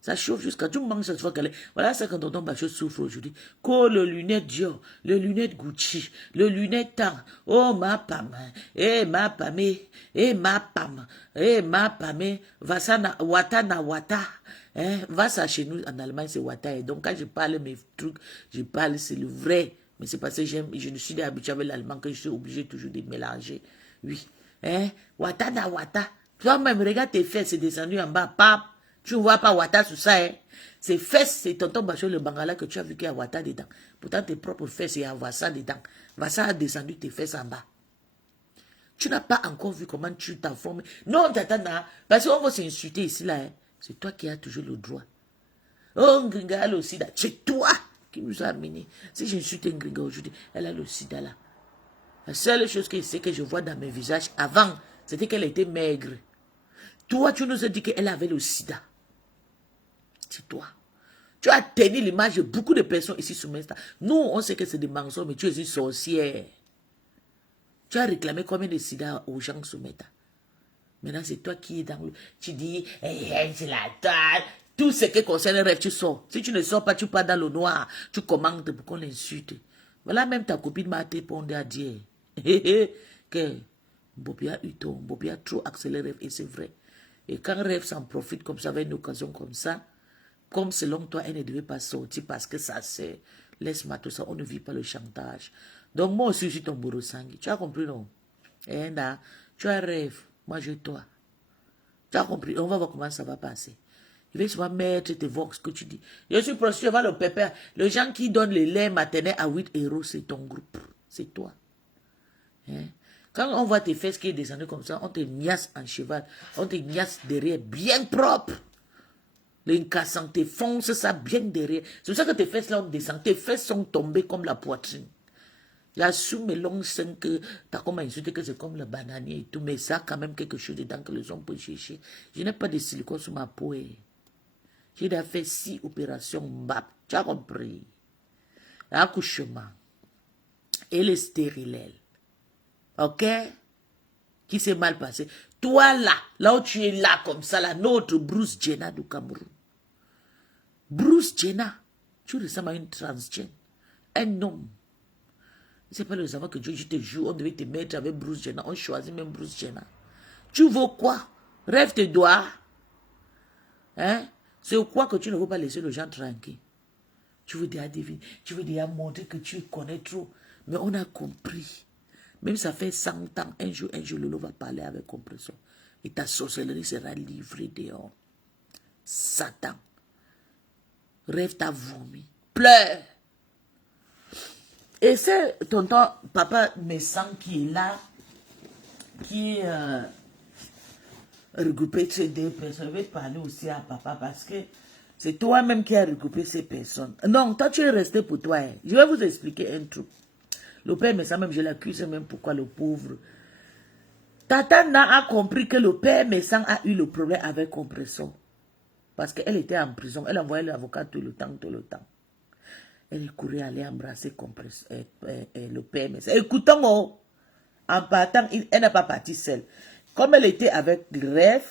Ça chauffe jusqu'à tout manges chaque fois qu'elle est. Voilà, c'est quand tonton Bachot souffre aujourd'hui. Que le lunette Dior, le lunette Gucci, le lunette Tang. Oh, ma pam, ma pamé, ma pam, ma pamé. Va ça na wata. Va ça chez nous en Allemagne, c'est wata. Et donc, quand je parle mes trucs, je parle, c'est le vrai. Mais c'est parce que je ne suis habitué avec l'allemand que je suis obligé toujours de mélanger. Oui. Wata na wata. Toi-même, regarde tes fesses, c'est descendu en bas. Pap. Tu ne vois pas wata sous ça. Ces fesses, c'est tonton Bachot le bangala que tu as vu qu'il y a wata dedans. Pourtant, tes propres fesses, il y a wasa dedans. Wasa a descendu tes fesses en bas. Tu n'as pas encore vu comment tu t'as formé. Non, tatana. Parce qu'on va s'insulter ici, là. C'est toi qui as toujours le droit. Oh, Ngringa a le sida. C'est toi qui nous a amené. Si j'insulte Ngringa aujourd'hui, elle a le sida là. La seule chose que c'est que je vois dans mes visages avant, c'était qu'elle était maigre. Toi, tu nous as dit qu'elle avait le sida. C'est toi. Tu as tenu l'image de beaucoup de personnes ici sur Insta. Nous, on sait que c'est des mensonges, mais tu es une sorcière. Tu as réclamé combien de sida aux gens sur Meta. Maintenant, c'est toi qui es dans le... Tu dis, hey, c'est la table. Tout ce qui concerne le rêve, tu sors. Si tu ne sors pas, tu pars dans le noir. Tu commandes pour qu'on l'insulte. Voilà, même ta copine m'a répondu à dire que Bobby a eu tort. Bobby a trop accéléré, et c'est vrai. Et quand rêve s'en profite comme ça, avec une occasion comme ça, comme selon toi, elle ne devait pas sortir parce que ça c'est... Laisse-moi tout ça, on ne vit pas le chantage. Donc moi aussi, je suis ton bourreau sanguin. Tu as compris, non? Et là, tu as un rêve, moi j'ai toi. Tu as compris? On va voir comment ça va passer. Je vais souvent mettre tes vox que tu dis. Je suis prostituée, va le pépère. Les gens qui donnent les laits maternels à 8 euros, c'est ton groupe. C'est toi. Hein? Quand on voit tes fesses qui est descendu comme ça, on te niasse en cheval. On te niasse derrière, bien propre. L'incassant, te fonce ça bien derrière. C'est pour ça que tes fesses là, on descend. Tes fesses sont tombées comme la poitrine. Il y a sous mes longs seins que tu as comme insulté que c'est comme le bananier et tout. Mais ça, quand même, quelque chose dedans que les hommes peuvent chercher. Je n'ai pas de silicone sur ma peau. J'ai déjà fait 6 opérations MBAP. Tu as compris? L'accouchement. Et le stérilet. Ok? Qui s'est mal passé. Toi là où tu es là comme ça, là, notre Bruce Jenner du Cameroun. Bruce Jenner, tu ressembles à une transgène. Un homme. C'est pas le savoir que Dieu, je te jure, on devait te mettre avec Bruce Jenner. On choisit même Bruce Jenner. Tu veux quoi? Rêve tes doigts. Hein? C'est quoi que tu ne veux pas laisser les gens tranquilles? Tu veux déjà deviner, tu veux déjà montrer que tu connais trop. Mais on a compris. Même ça fait 100 ans, un jour, Lolo va parler avec compression. Et ta sorcellerie sera livrée dehors. Satan. Rêve ta vomi. Pleure. Et c'est tonton, papa Messan qui est là, qui est regroupé ces deux personnes. Je vais parler aussi à papa parce que c'est toi-même qui as regroupé ces personnes. Non, toi tu es resté pour toi. Hein. Je vais vous expliquer un truc. Le père Messan, même je l'accuse même pourquoi le pauvre. Tatana a compris que le père Messan a eu le problème avec Compression. Parce qu'elle était en prison. Elle envoyait l'avocat tout le temps. Elle courait aller embrasser le père Messan. Écoutons, en partant, elle n'a pas parti seule. Comme elle était avec Rêve,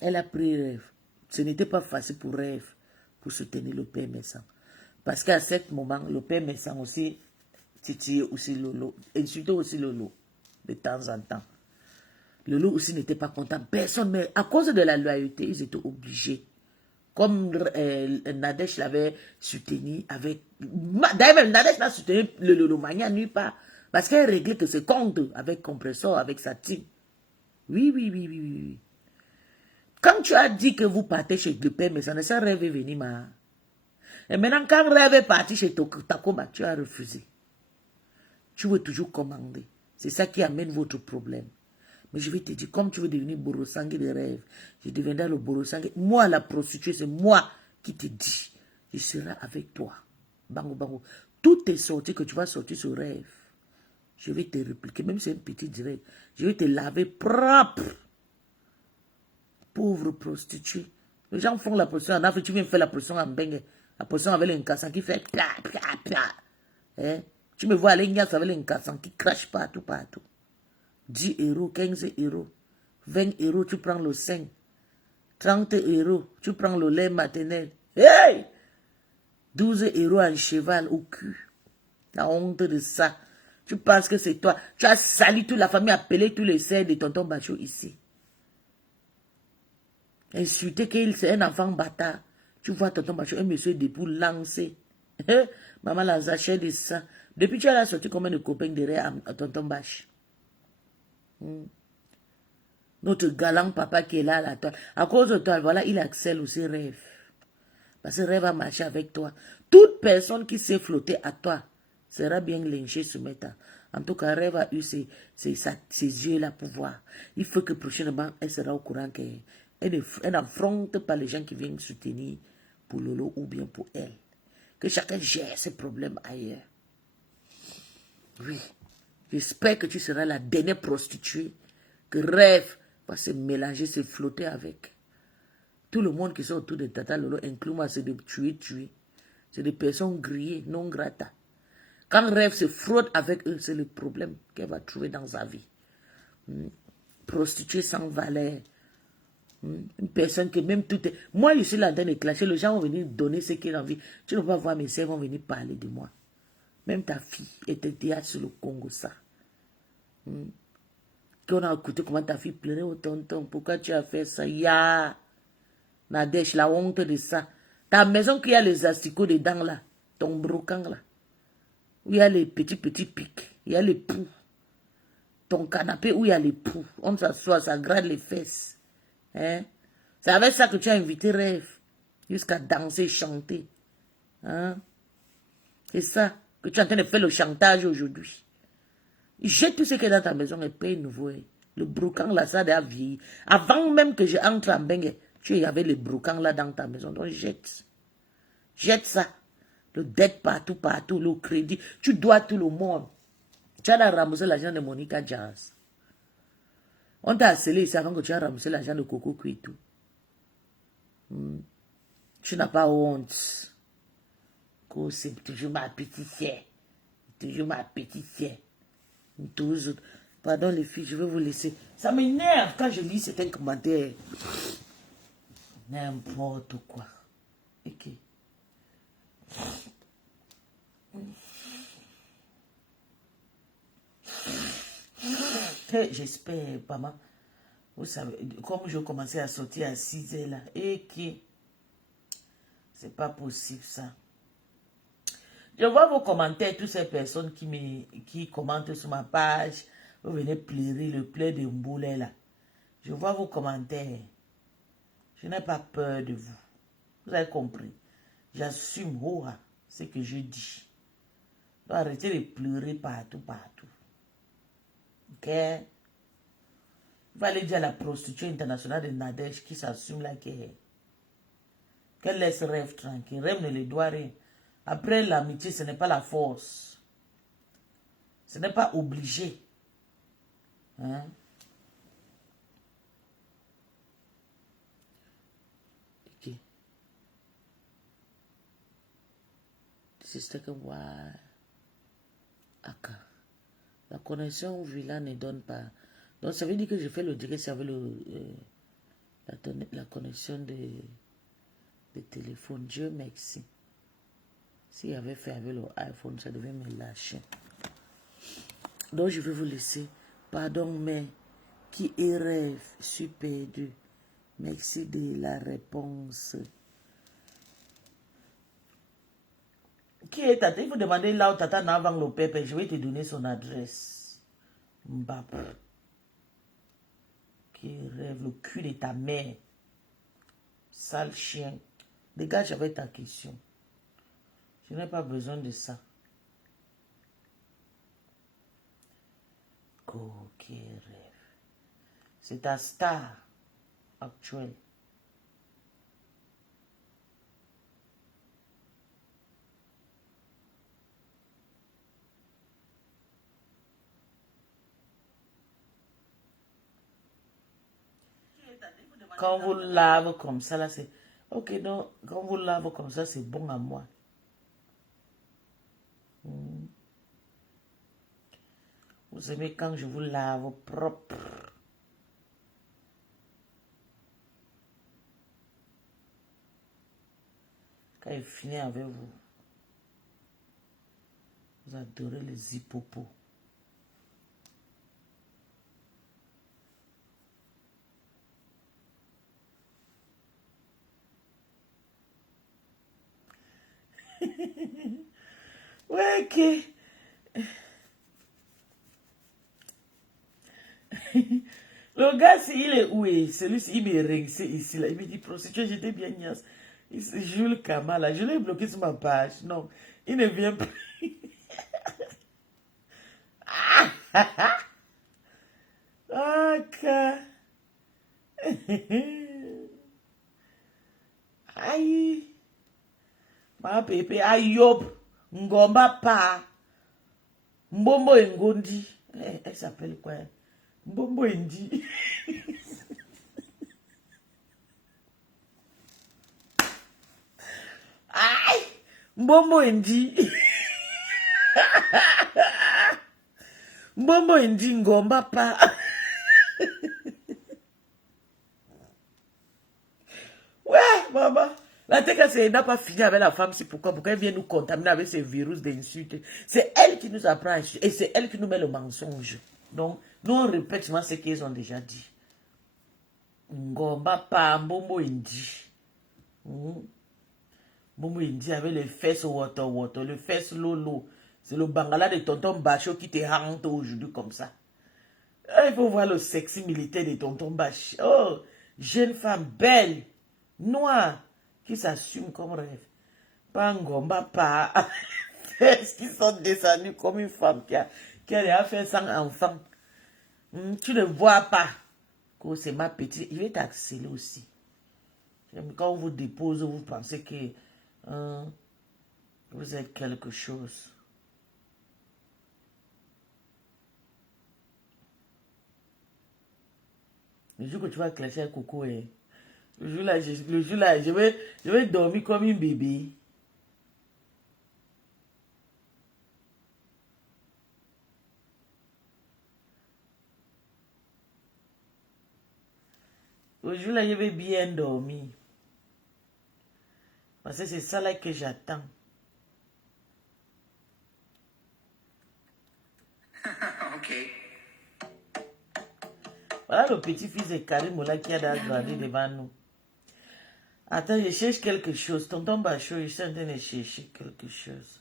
elle a pris Rêve. Ce n'était pas facile pour Rêve pour soutenir le père Messan. Parce qu'à ce moment, le père Messan aussi titillait aussi Lolo, insultait aussi Lolo de temps en temps. Lolo aussi n'était pas content. Personne, mais à cause de la loyauté, ils étaient obligés. Comme Nadège l'avait soutenu avec... D'ailleurs, même Nadège l'a soutenu le Lolo Mania nuit pas. Parce qu'elle réglait que c'est compte avec Compressor, avec sa team. Oui. Quand tu as dit que vous partez chez le père, mais ça ne s'est rêvé venir, ma. Et maintenant, quand Rêve est parti chez Takoma, tu as refusé. Tu veux toujours commander. C'est ça qui amène votre problème. Mais je vais te dire, comme tu veux devenir Borosangue de Rêve, je deviendrai le Borosangue. Moi, la prostituée, c'est moi qui te dis. Je serai avec toi. Bango. Toutes tes sorties que tu vas sortir sur Rêve, je vais te répliquer, même si c'est un petit direct. Je vais te laver propre. Pauvre prostituée. Les gens font la prostitution en Afrique, tu viens faire la prostitution en Bengue. La prostitution avec l'incassant qui fait pla. Hein? Tu me vois aller avec l'incassant qui crache partout. 10 euros, 15 euros, 20 euros, tu prends le sein. 30 euros, tu prends le lait maternel. Hey! 12 euros en cheval au cul. La honte de ça. Tu penses que c'est toi. Tu as sali toute la famille, appelé tous les serfs de tonton Bachot ici. Insulté qu'il c'est un enfant bâtard. Tu vois tonton Bachot, un monsieur debout lancé. Maman la sachet de ça. Depuis tu as sorti combien de copains derrière à tonton Bach. Notre galant papa qui est là, toi. À cause de toi, voilà, il accèle aussi Rêve. Parce que Rêve va marcher avec toi. Toute personne qui s'est flottée à toi sera bien lynchée ce matin. En tout cas, Rêve a eu ses yeux-là pour voir. Il faut que prochainement, elle sera au courant qu'elle n'affronte pas les gens qui viennent soutenir pour Lolo ou bien pour elle. Que chacun gère ses problèmes ailleurs. Oui. J'espère que tu seras la dernière prostituée que Rêve va se mélanger, se flotter avec. Tout le monde qui sont autour de Tata Lolo, inclus moi, c'est de tuer. C'est des personnes grillées, non grata. Quand Rêve se frotte avec eux, c'est le problème qu'elle va trouver dans sa vie. Prostituée sans valeur. Une personne que même tout est... Moi, je suis là en train de clasher. Les gens vont venir donner ce qu'ils ont envie. Tu ne vas pas voir mes sœurs vont venir parler de moi. Même ta fille était théâtre sur le Congo, ça. Qu'on a écouté comment ta fille pleurait au tonton. Pourquoi tu as fait ça? Ya! Nadèche, la honte de ça. Ta maison qui a les asticots dedans là. Ton brocan là. Où il y a les petits pics. Il y a les poux. Ton canapé où il y a les poux. On s'assoit, ça gratte les fesses. Hein? C'est avec ça que tu as invité Rêve. Jusqu'à danser, chanter. Hein? C'est ça que tu es en train de faire le chantage aujourd'hui. Jette tout ce qui est dans ta maison et paye nouveau. Le brocan là, ça a vieilli. Avant même que je entre en Bengue, tu avais le brocan là dans ta maison. Donc jette. Jette ça. Le dette partout, le crédit. Tu dois tout le monde. Tu as remboursé l'argent de Monica Jazz. On t'a scellé ici avant que tu aies remboursé l'argent de Coco Kuitou. Tu n'as pas honte. C'est toujours ma petite sœur. Toujours ma petite sœur. Toujours. Pardon les filles, je vais vous laisser. Ça m'énerve quand je lis certains commentaires. N'importe quoi. Ok. J'espère, maman. Vous savez, comme je commençais à sortir à 6 h là, et qui c'est pas possible ça. Je vois vos commentaires, toutes ces personnes qui commentent sur ma page. Vous venez pleurer le pleur de Mboulet là. Je vois vos commentaires. Je n'ai pas peur de vous. Vous avez compris. J'assume ce que je dis. Donc arrêtez de pleurer partout. Ok? Il va aller dire à la prostituée internationale de Nadège qui s'assume là qu'elle laisse Rêve tranquille. Rêve ne le doit rien. Après l'amitié, ce n'est pas la force. Ce n'est pas obligé. Hein? Ok. C'est que la connexion Villa ne donne pas. Donc ça veut dire que je fais le direct avec la connexion de téléphone. Dieu merci. S'il avait fait avec le iPhone, ça devait me lâcher. Donc je vais vous laisser. Pardon, mais qui est Rêve? Super perdu. Merci de la réponse. Qui est Tata? Il faut demander là où Tata n'a avant le pépé. Je vais te donner son adresse. Mbap. Qui rêve le cul de ta mère. Sale chien. Dégage avec ta question. Je n'ai pas besoin de ça. Qui rêve. C'est ta star actuelle. Quand vous lave comme ça, là, c'est... Ok, donc, quand vous lave comme ça, c'est bon à moi. Vous aimez quand je vous lave propre. Quand il finit avec vous, vous adorez les hippopos. Ouais, ok. Le gars, il est où? Celui-ci, il me rinçait ici, là. Il me dit, prostituée, j'étais bien niaise. Jules Kama, là, je l'ai bloqué sur ma page. Non, il ne vient plus. Ok. Aïe. Ma pépé, aïop. Ngomba pa. Mbombo Ngondi. Elle s'appelle quoi? Mbombo Ndi. Aïe! Mbombo Indi. Mbombo Indi Ngomba pas. Ouais, maman. La TKC n'a pas fini avec la femme, c'est pourquoi elle vient nous contaminer avec ces virus d'insultes. C'est elle qui nous apprend et c'est elle qui nous met le mensonge. Donc, nous on répète ce qu'ils ont déjà dit. Ngomba pas, Mbombo Indi. Mbombo Indi avec les fesses water, les fesses lolo. C'est le bangala de tonton Bacho qui te hante aujourd'hui comme ça. Il faut voir le sexy militaire de tonton Bacho. Oh, jeune femme belle, noire, qui s'assume comme rêve. Pas Ngomba, pas. Fesses qui sont descendues comme une femme qui a déjà fait 100 enfants. Tu ne vois pas que c'est ma petite. Il va t'accélérer aussi. Quand on vous dépose, vous pensez que vous êtes quelque chose. Le jour que tu vas clasher avec Coco, le jour là, je vais dormir comme une bébé. Le jour là, je vais bien dormir. Parce que c'est ça là que j'attends. Ok. Voilà le petit-fils de Karim là qui a grandi devant nous. Attends, je cherche quelque chose. Tonton Bacho, je suis en train de chercher quelque chose.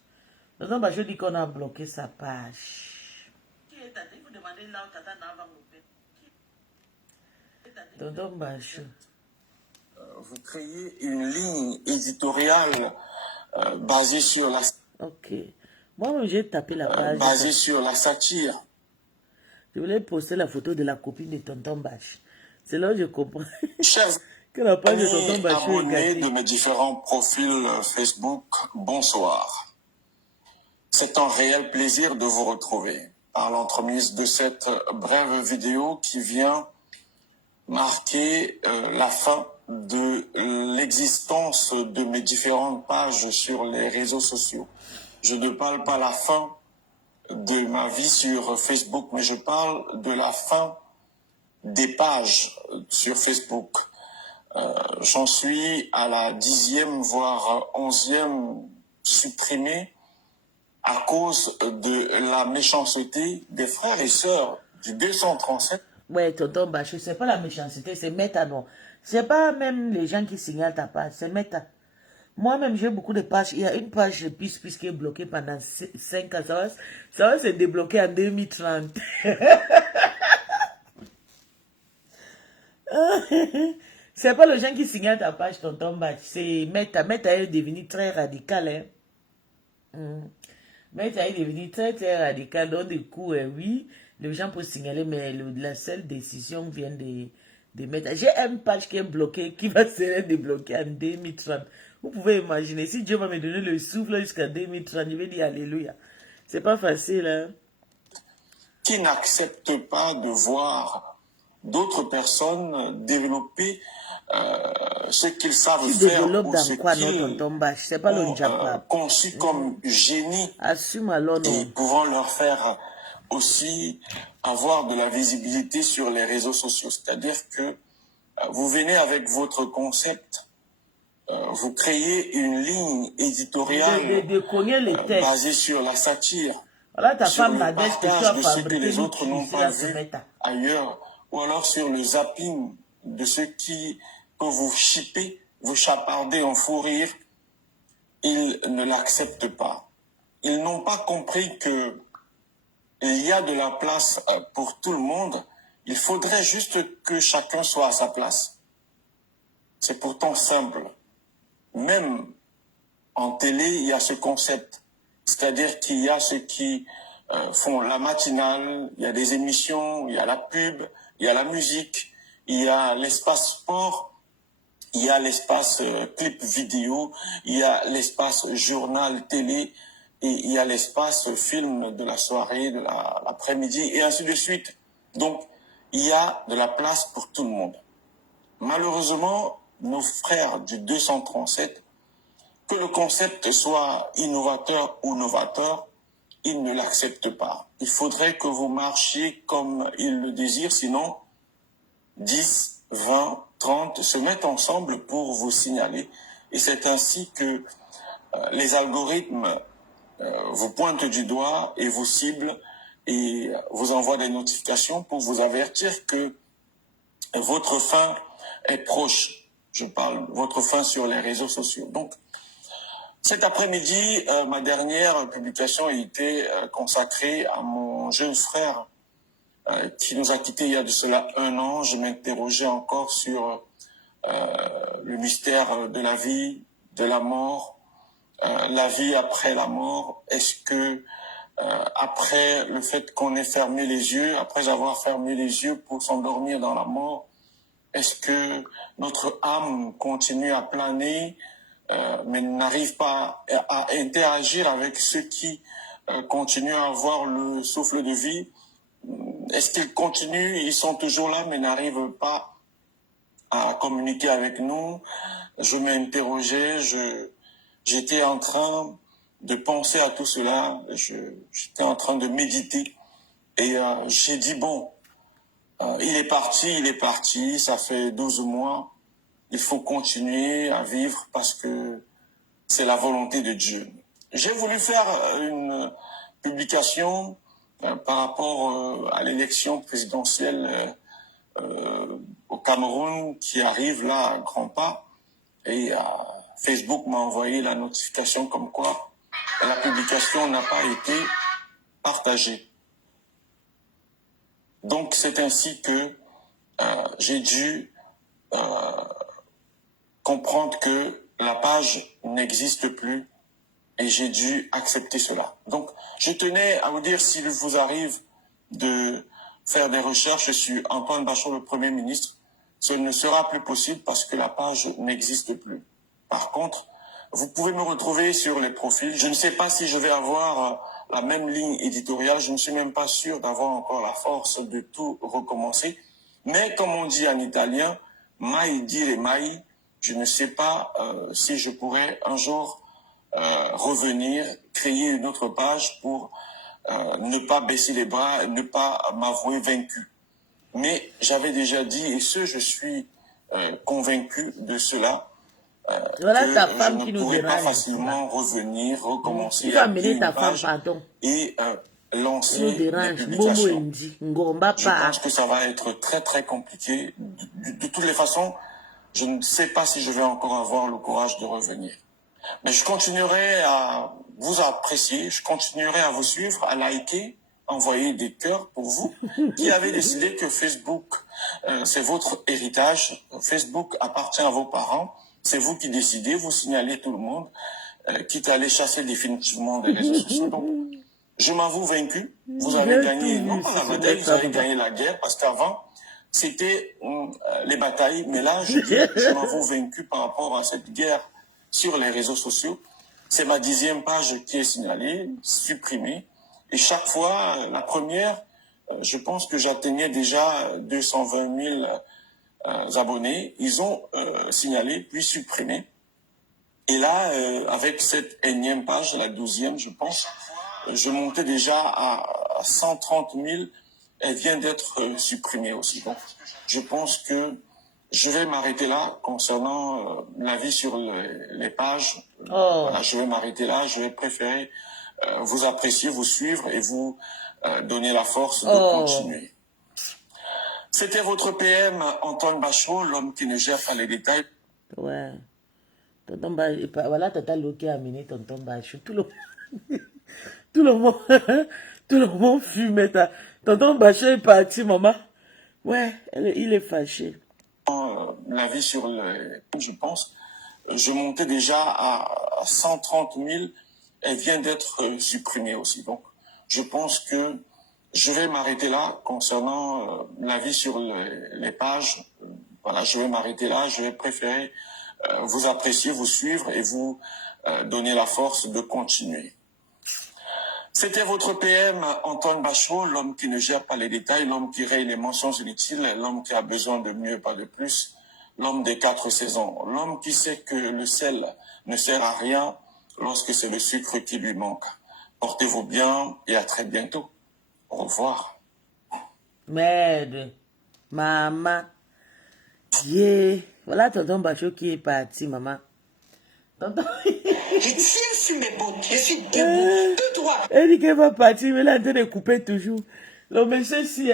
Tonton Bacho dit qu'on a bloqué sa page. Qui est tata? Il faut demander là où tata n'a pas bloqué. Tonton Bacho. Vous créez une ligne éditoriale basée sur la Ok. Moi, j'ai tapé la page. basée sur la satire. Je voulais poster la photo de la copine de Tonton Bach. C'est là où je comprends Chers que la page de amis Tonton Bach est abonnés gâtée. de mes différents profils Facebook, bonsoir. C'est un réel plaisir de vous retrouver par l'entremise de cette brève vidéo qui vient marquer la fin de l'existence de mes différentes pages sur les réseaux sociaux. Je ne parle pas la fin de ma vie sur Facebook, mais je parle de la fin des pages sur Facebook. J'en suis à la 10e, voire 11e supprimée à cause de la méchanceté des frères et sœurs du 237. Ouais, Tonton Bach, c'est pas la méchanceté, c'est Meta, non. C'est pas même les gens qui signalent ta page, c'est Meta. Moi-même, j'ai beaucoup de pages. Il y a une page de Peace qui est bloquée pendant 5 ans. Ça va se débloquer en 2030. C'est pas les gens qui signalent ta page, Tonton Bach. C'est Meta. Meta est devenu très radical. Hein. Meta est devenu très, très radical. Donc, du coup, oui, les gens peuvent signaler, mais la seule décision vient de Meta. J'ai une page qui est bloquée, qui va se débloquer en 2030. Vous pouvez imaginer, si Dieu va me donner le souffle jusqu'à 2030, je vais dire Alléluia. C'est pas facile, hein? Qui n'acceptent pas de voir d'autres personnes développer ce qu'ils savent Tu faire développes ou dans ce quoi, non, qu'ils Tonton Bach? C'est pas le ont Njapa. conçu comme génie Assume alors, et non. pouvant leur faire aussi avoir de la visibilité sur les réseaux sociaux. C'est-à-dire que vous venez avec votre concept, vous créez une ligne éditoriale De cogner les textes. basée sur la satire, Voilà ta sur femme le Nadège que tu partage as de ce que fabriqué, les nous autres n'ont ici, pas là, ce vu Meta. ailleurs, ou alors sur le zapping de ceux qui, que vous chippez, vous chapardez en fou rire, ils ne l'acceptent pas. Ils n'ont pas compris que il y a de la place pour tout le monde. Il faudrait juste que chacun soit à sa place. C'est pourtant simple. Même en télé, il y a ce concept. C'est-à-dire qu'il y a ceux qui font la matinale, il y a des émissions, il y a la pub, il y a la musique, il y a l'espace sport, il y a l'espace clip vidéo, il y a l'espace journal télé, et il y a l'espace film de la soirée, de l'après-midi, et ainsi de suite. Donc, il y a de la place pour tout le monde. Malheureusement, nos frères du 237 Que le concept soit innovateur ou novateur, ils ne l'acceptent pas. Il faudrait que vous marchiez comme ils le désirent, sinon 10, 20, 30 se mettent ensemble pour vous signaler. Et c'est ainsi que les algorithmes vous pointent du doigt et vous ciblent et vous envoient des notifications pour vous avertir que votre fin est proche. Je parle votre fin sur les réseaux sociaux. Donc, cet après-midi, ma dernière publication a été consacrée à mon jeune frère qui nous a quittés il y a de cela 1 an. Je m'interrogeais encore sur le mystère de la vie, de la mort, la vie après la mort. Est-ce que après le fait qu'on ait fermé les yeux, après avoir fermé les yeux pour s'endormir dans la mort, est-ce que notre âme continue à planer, mais n'arrive pas à interagir avec ceux qui continuent à avoir le souffle de vie? Est-ce qu'ils continuent, ils sont toujours là, mais n'arrivent pas à communiquer avec nous? Je m'interrogeais, j'étais en train de penser à tout cela, j'étais en train de méditer, et j'ai dit, bon, il est parti, ça fait 12 mois, il faut continuer à vivre parce que c'est la volonté de Dieu. J'ai voulu faire une publication par rapport à l'élection présidentielle au Cameroun qui arrive là à grands pas. Et Facebook m'a envoyé la notification comme quoi la publication n'a pas été partagée. Donc c'est ainsi que j'ai dû comprendre que la page n'existe plus et j'ai dû accepter cela. Donc, je tenais à vous dire, s'il vous arrive de faire des recherches sur Antoine Bachot, le Premier ministre, ce ne sera plus possible parce que la page n'existe plus. Par contre, vous pouvez me retrouver sur les profils. Je ne sais pas si je vais avoir la même ligne éditoriale. Je ne suis même pas sûr d'avoir encore la force de tout recommencer. Mais comme on dit en italien, mai dire mai, je ne sais pas si je pourrais un jour revenir, créer une autre page pour ne pas baisser les bras et ne pas m'avouer vaincu. Mais j'avais déjà dit, et je suis convaincu de cela, Voilà que ta je femme ne qui nous pourrais pas dérange. facilement revenir, recommencer Tu vas à créer amener ta une femme, page pardon. et Qui nous lancer des dérange. Momo publications. Indi. Ngomba Je pa. pense que ça va être très très compliqué. De toutes les façons, je ne sais pas si je vais encore avoir le courage de revenir. Mais je continuerai à vous apprécier, je continuerai à vous suivre, à liker, envoyer des cœurs pour vous qui avez décidé que Facebook, c'est votre héritage. Facebook appartient à vos parents. C'est vous qui décidez, vous signalez tout le monde, quitte à aller chasser définitivement des réseaux sociaux. Donc, je m'avoue vaincu. Vous avez gagné, non pas la bataille, vous avez gagné la guerre, parce qu'avant, c'était les batailles. Mais là, je m'avoue vaincu par rapport à cette guerre sur les réseaux sociaux. C'est ma 10e page qui est signalée, supprimée. Et chaque fois, la première, je pense que j'atteignais déjà 220 000 abonnés. Ils ont signalé, puis supprimé. Et là, avec cette énième page, la 12e, je pense, je montais déjà à 130 000. Elle vient d'être supprimée aussi. Donc, je pense que je vais m'arrêter là concernant la vie sur les pages. Voilà, je vais m'arrêter là. Je vais préférer vous apprécier, vous suivre et vous donner la force de continuer. C'était votre PM, Antoine Bachot, l'homme qui ne gère pas les détails. Ouais. Tonton Bachot, voilà, Tata Loki a amené Tonton Bachot. Tout le monde, tout le monde fumait. Tonton Bachot est parti, maman. Ouais, il est fâché. La vie sur les, je pense, je montais déjà à 130 000. Elle vient d'être supprimée aussi. Donc, je pense que je vais m'arrêter là concernant la vie sur les pages. Voilà, je vais m'arrêter là. Je vais préférer vous apprécier, vous suivre et vous donner la force de continuer. C'était votre PM, Antoine Bachot, l'homme qui ne gère pas les détails, l'homme qui raye les mentions inutiles, l'homme qui a besoin de mieux, pas de plus, l'homme des 4 saisons, l'homme qui sait que le sel ne sert à rien lorsque c'est le sucre qui lui manque. Portez-vous bien et à très bientôt. Au revoir. Merde. Maman. Yeah. Voilà tonton Bachot qui est parti, maman. Tonton... Je tiens sur mes bottes. Je suis debout. Tout droit. Elle dit qu'elle va partir, mais elle est en train de couper toujours. Le monsieur si,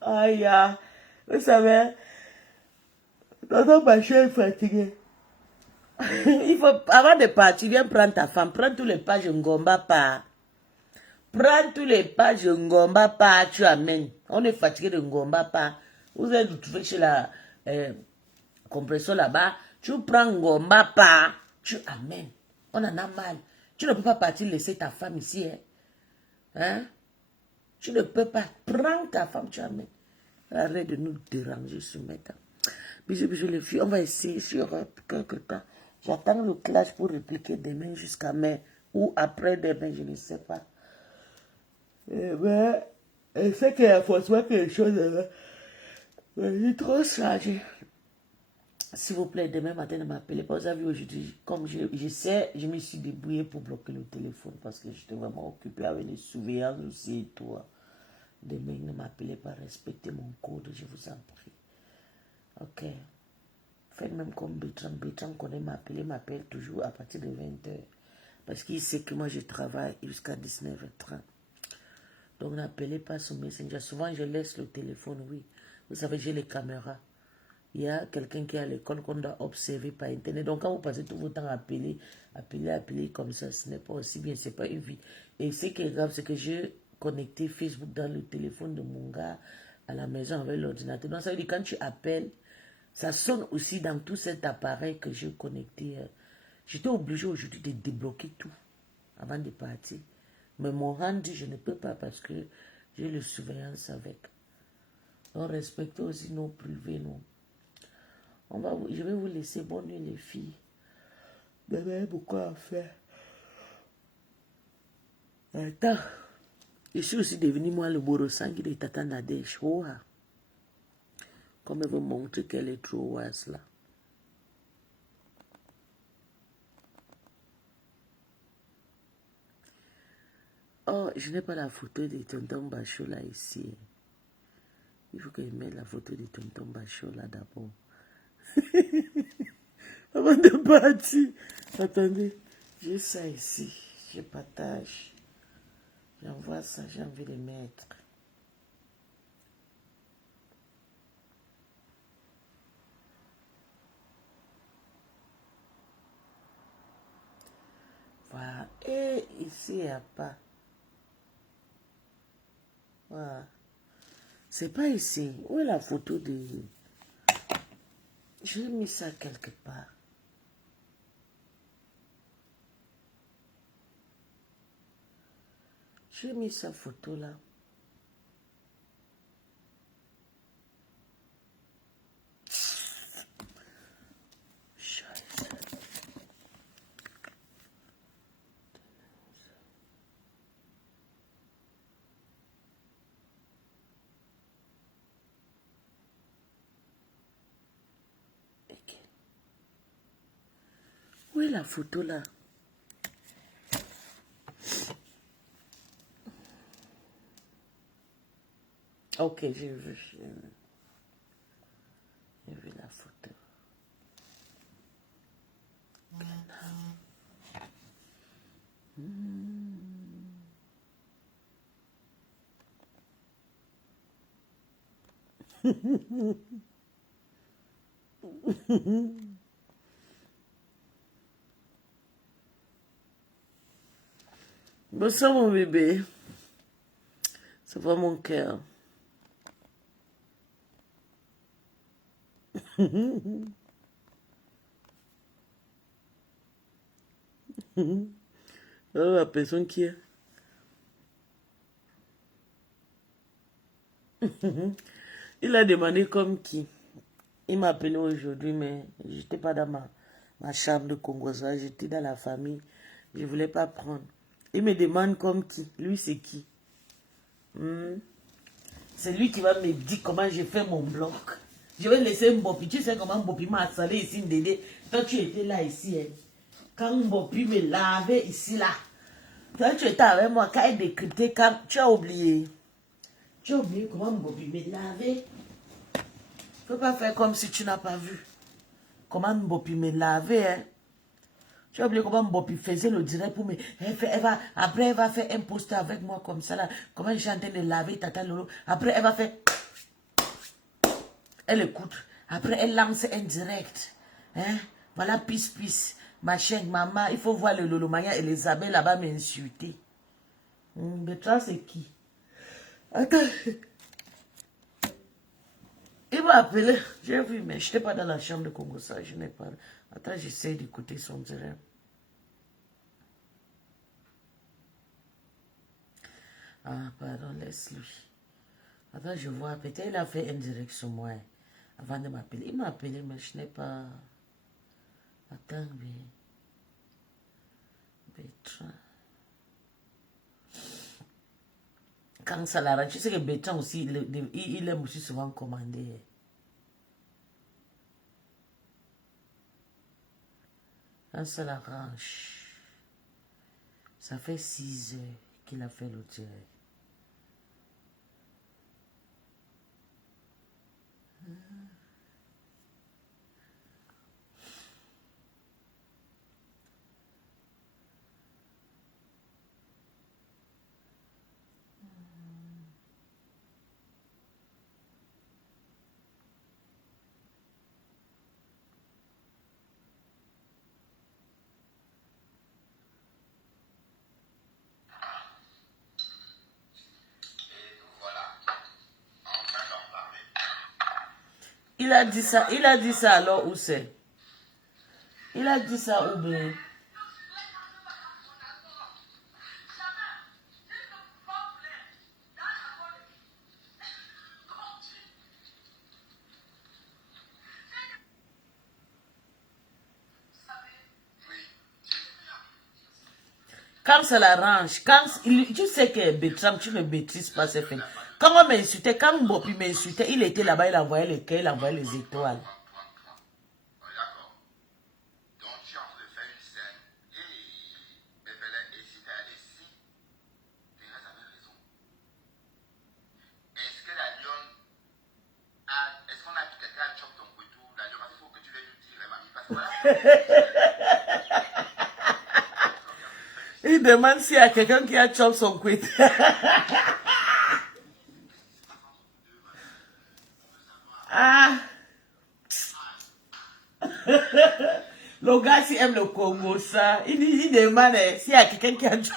aïe, vous savez, tonton Bachot est fatigué. Il faut, avant de partir, viens prendre ta femme, prends tous les pages Ngomba pas. Prends tous les pages Ngomba pas, tu amènes. On est fatigué de Ngomba pas. Vous allez trouver chez la compresseur là-bas. Tu prends Ngomba pas, tu amènes. On en a mal. Tu ne peux pas partir laisser ta femme ici. Hein? Tu ne peux pas. Prends ta femme, tu amènes. Arrête de nous déranger ce matin. Bisous, bisous les filles. On va essayer sur quelque temps. J'attends le clash pour répliquer demain jusqu'à mai. Ou après demain, je ne sais pas. Mais, c'est qu'il y a forcément quelque chose. Je suis trop chargé. S'il vous plaît, demain matin, ne m'appelez pas. Vous avez vu aujourd'hui, comme je sais, je me suis débrouillé pour bloquer le téléphone parce que j'étais vraiment occupé avec les surveillances aussi et tout. Demain, ne m'appelez pas, respectez mon code, je vous en prie. Ok. Faites même comme Bertrand. Bertrand connaît m'appeler, m'appelle toujours à partir de 20h. Parce qu'il sait que moi, je travaille jusqu'à 19h30. Donc, n'appelez pas sur Messenger. Souvent, je laisse le téléphone, oui. Vous savez, j'ai les caméras. Il y a quelqu'un qui est à l'école qu'on doit observer par Internet. Donc, quand vous passez tout votre temps à appeler comme ça, ce n'est pas aussi bien, c'est pas une vie. Et ce qui est grave, c'est que j'ai connecté Facebook dans le téléphone de mon gars à la maison avec l'ordinateur. Donc, ça veut dire quand tu appelles, ça sonne aussi dans tout cet appareil que j'ai connecté. J'étais obligé aujourd'hui de débloquer tout avant de partir. Mais mon rendu, je ne peux pas parce que j'ai le surveillance avec. Donc, respectez aussi nos privés, non. Je vais vous laisser. Bonne nuit, les filles. Vous avez beaucoup à faire. Attends. Je suis aussi devenu, moi, le Borosangui de Tata Nadège. Comme elle veut montrer qu'elle est trop oise, là. Oh, je n'ai pas la photo de tonton Bachot, là, ici. Il faut que je mette la photo de tonton Bachot, là, d'abord. Avant de partir. Attendez, j'ai ça ici. Je partage. J'envoie ça, j'ai envie de mettre. Voilà. Et ici, il n'y a pas. Voilà. C'est pas ici. Où est la photo de... J'ai mis ça quelque part. J'ai mis sa photo là. Où est la photo là? Ok, j'ai vu. J'ai vu la photo. Bonsoir mon bébé. Ça va mon cœur. La personne qui est. Il a demandé comme qui. Il m'a appelé aujourd'hui, mais je n'étais pas dans ma chambre de Congosa. J'étais dans la famille. Je ne voulais pas prendre. Il me demande comme qui. Lui, c'est qui? C'est lui qui va me dire comment j'ai fait mon bloc. Je vais laisser Mbopi. Tu sais comment Mbopi m'a salé ici, Ndédé. Toi, tu étais là, ici. Hein. Quand Mbopi me lavait ici, là. Toi, tu étais avec moi. Quand il décryptait, quand... tu as oublié. Tu as oublié comment Mbopi me lavait. Tu ne peux pas faire comme si tu n'as pas vu. Comment Mbopi me lavait. Hein. Tu as oublié comment Mbopi faisait le direct pour me... Après, elle va faire un post avec moi comme ça, là. Comment je suis en train de laver Tata Lolo. Après, elle va faire... Elle écoute. Après, elle lance un direct. Hein? Voilà, peace. Ma chaîne, maman, il faut voir le Lolo Maya et Elisabeth là-bas m'insulter. Bertrand, c'est qui? Attends. Il m'a appelé. J'ai vu, mais je n'étais pas dans la chambre de Congo, ça. Je n'ai pas... Attends, j'essaie d'écouter son direct. Ah, pardon, laisse-lui. Attends, je vois. Peut-être il a fait un direct sur moi. Avant de m'appeler. Il m'a appelé, mais je n'ai pas... Attends, mais... Bertrand. Quand ça l'arrange, tu sais que Bertrand aussi, il aime aussi souvent commander. Quand ça l'arrange, ça fait 6 heures qu'il a fait le direct. Il a dit ça alors où c'est? Il a dit ça où bien? Quand ça l'arrange, tu sais que Bertrand, tu ne maîtrises pas ses faits. Quand on m'insultait, quand Mbopi m'insultait, il était là-bas, il envoyait les cœurs, il envoyait les étoiles. Il demande s'il y a quelqu'un qui a chop son quid. Ah. Le gars, s'il aime le Congo, ça, il demande s'il y a quelqu'un qui a chop.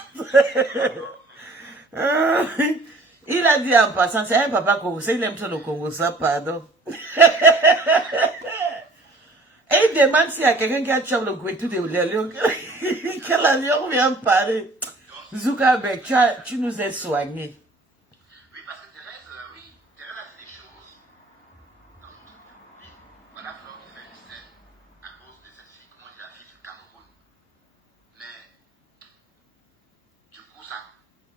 Il a dit en passant, c'est un papa congolais, il aime trop le Congo, ça, pardon. Et il demande s'il y a quelqu'un qui a chop le quid de lion. Que la lion vient parler. Zuckerberg, tu nous as soignés. Oui, parce que Thérèse, Thérèse a fait des choses. Oui, voilà, Flore qui fait une scène à cause de cette fille, comment on dit la fille du Cameroun. Mais, du coup, ça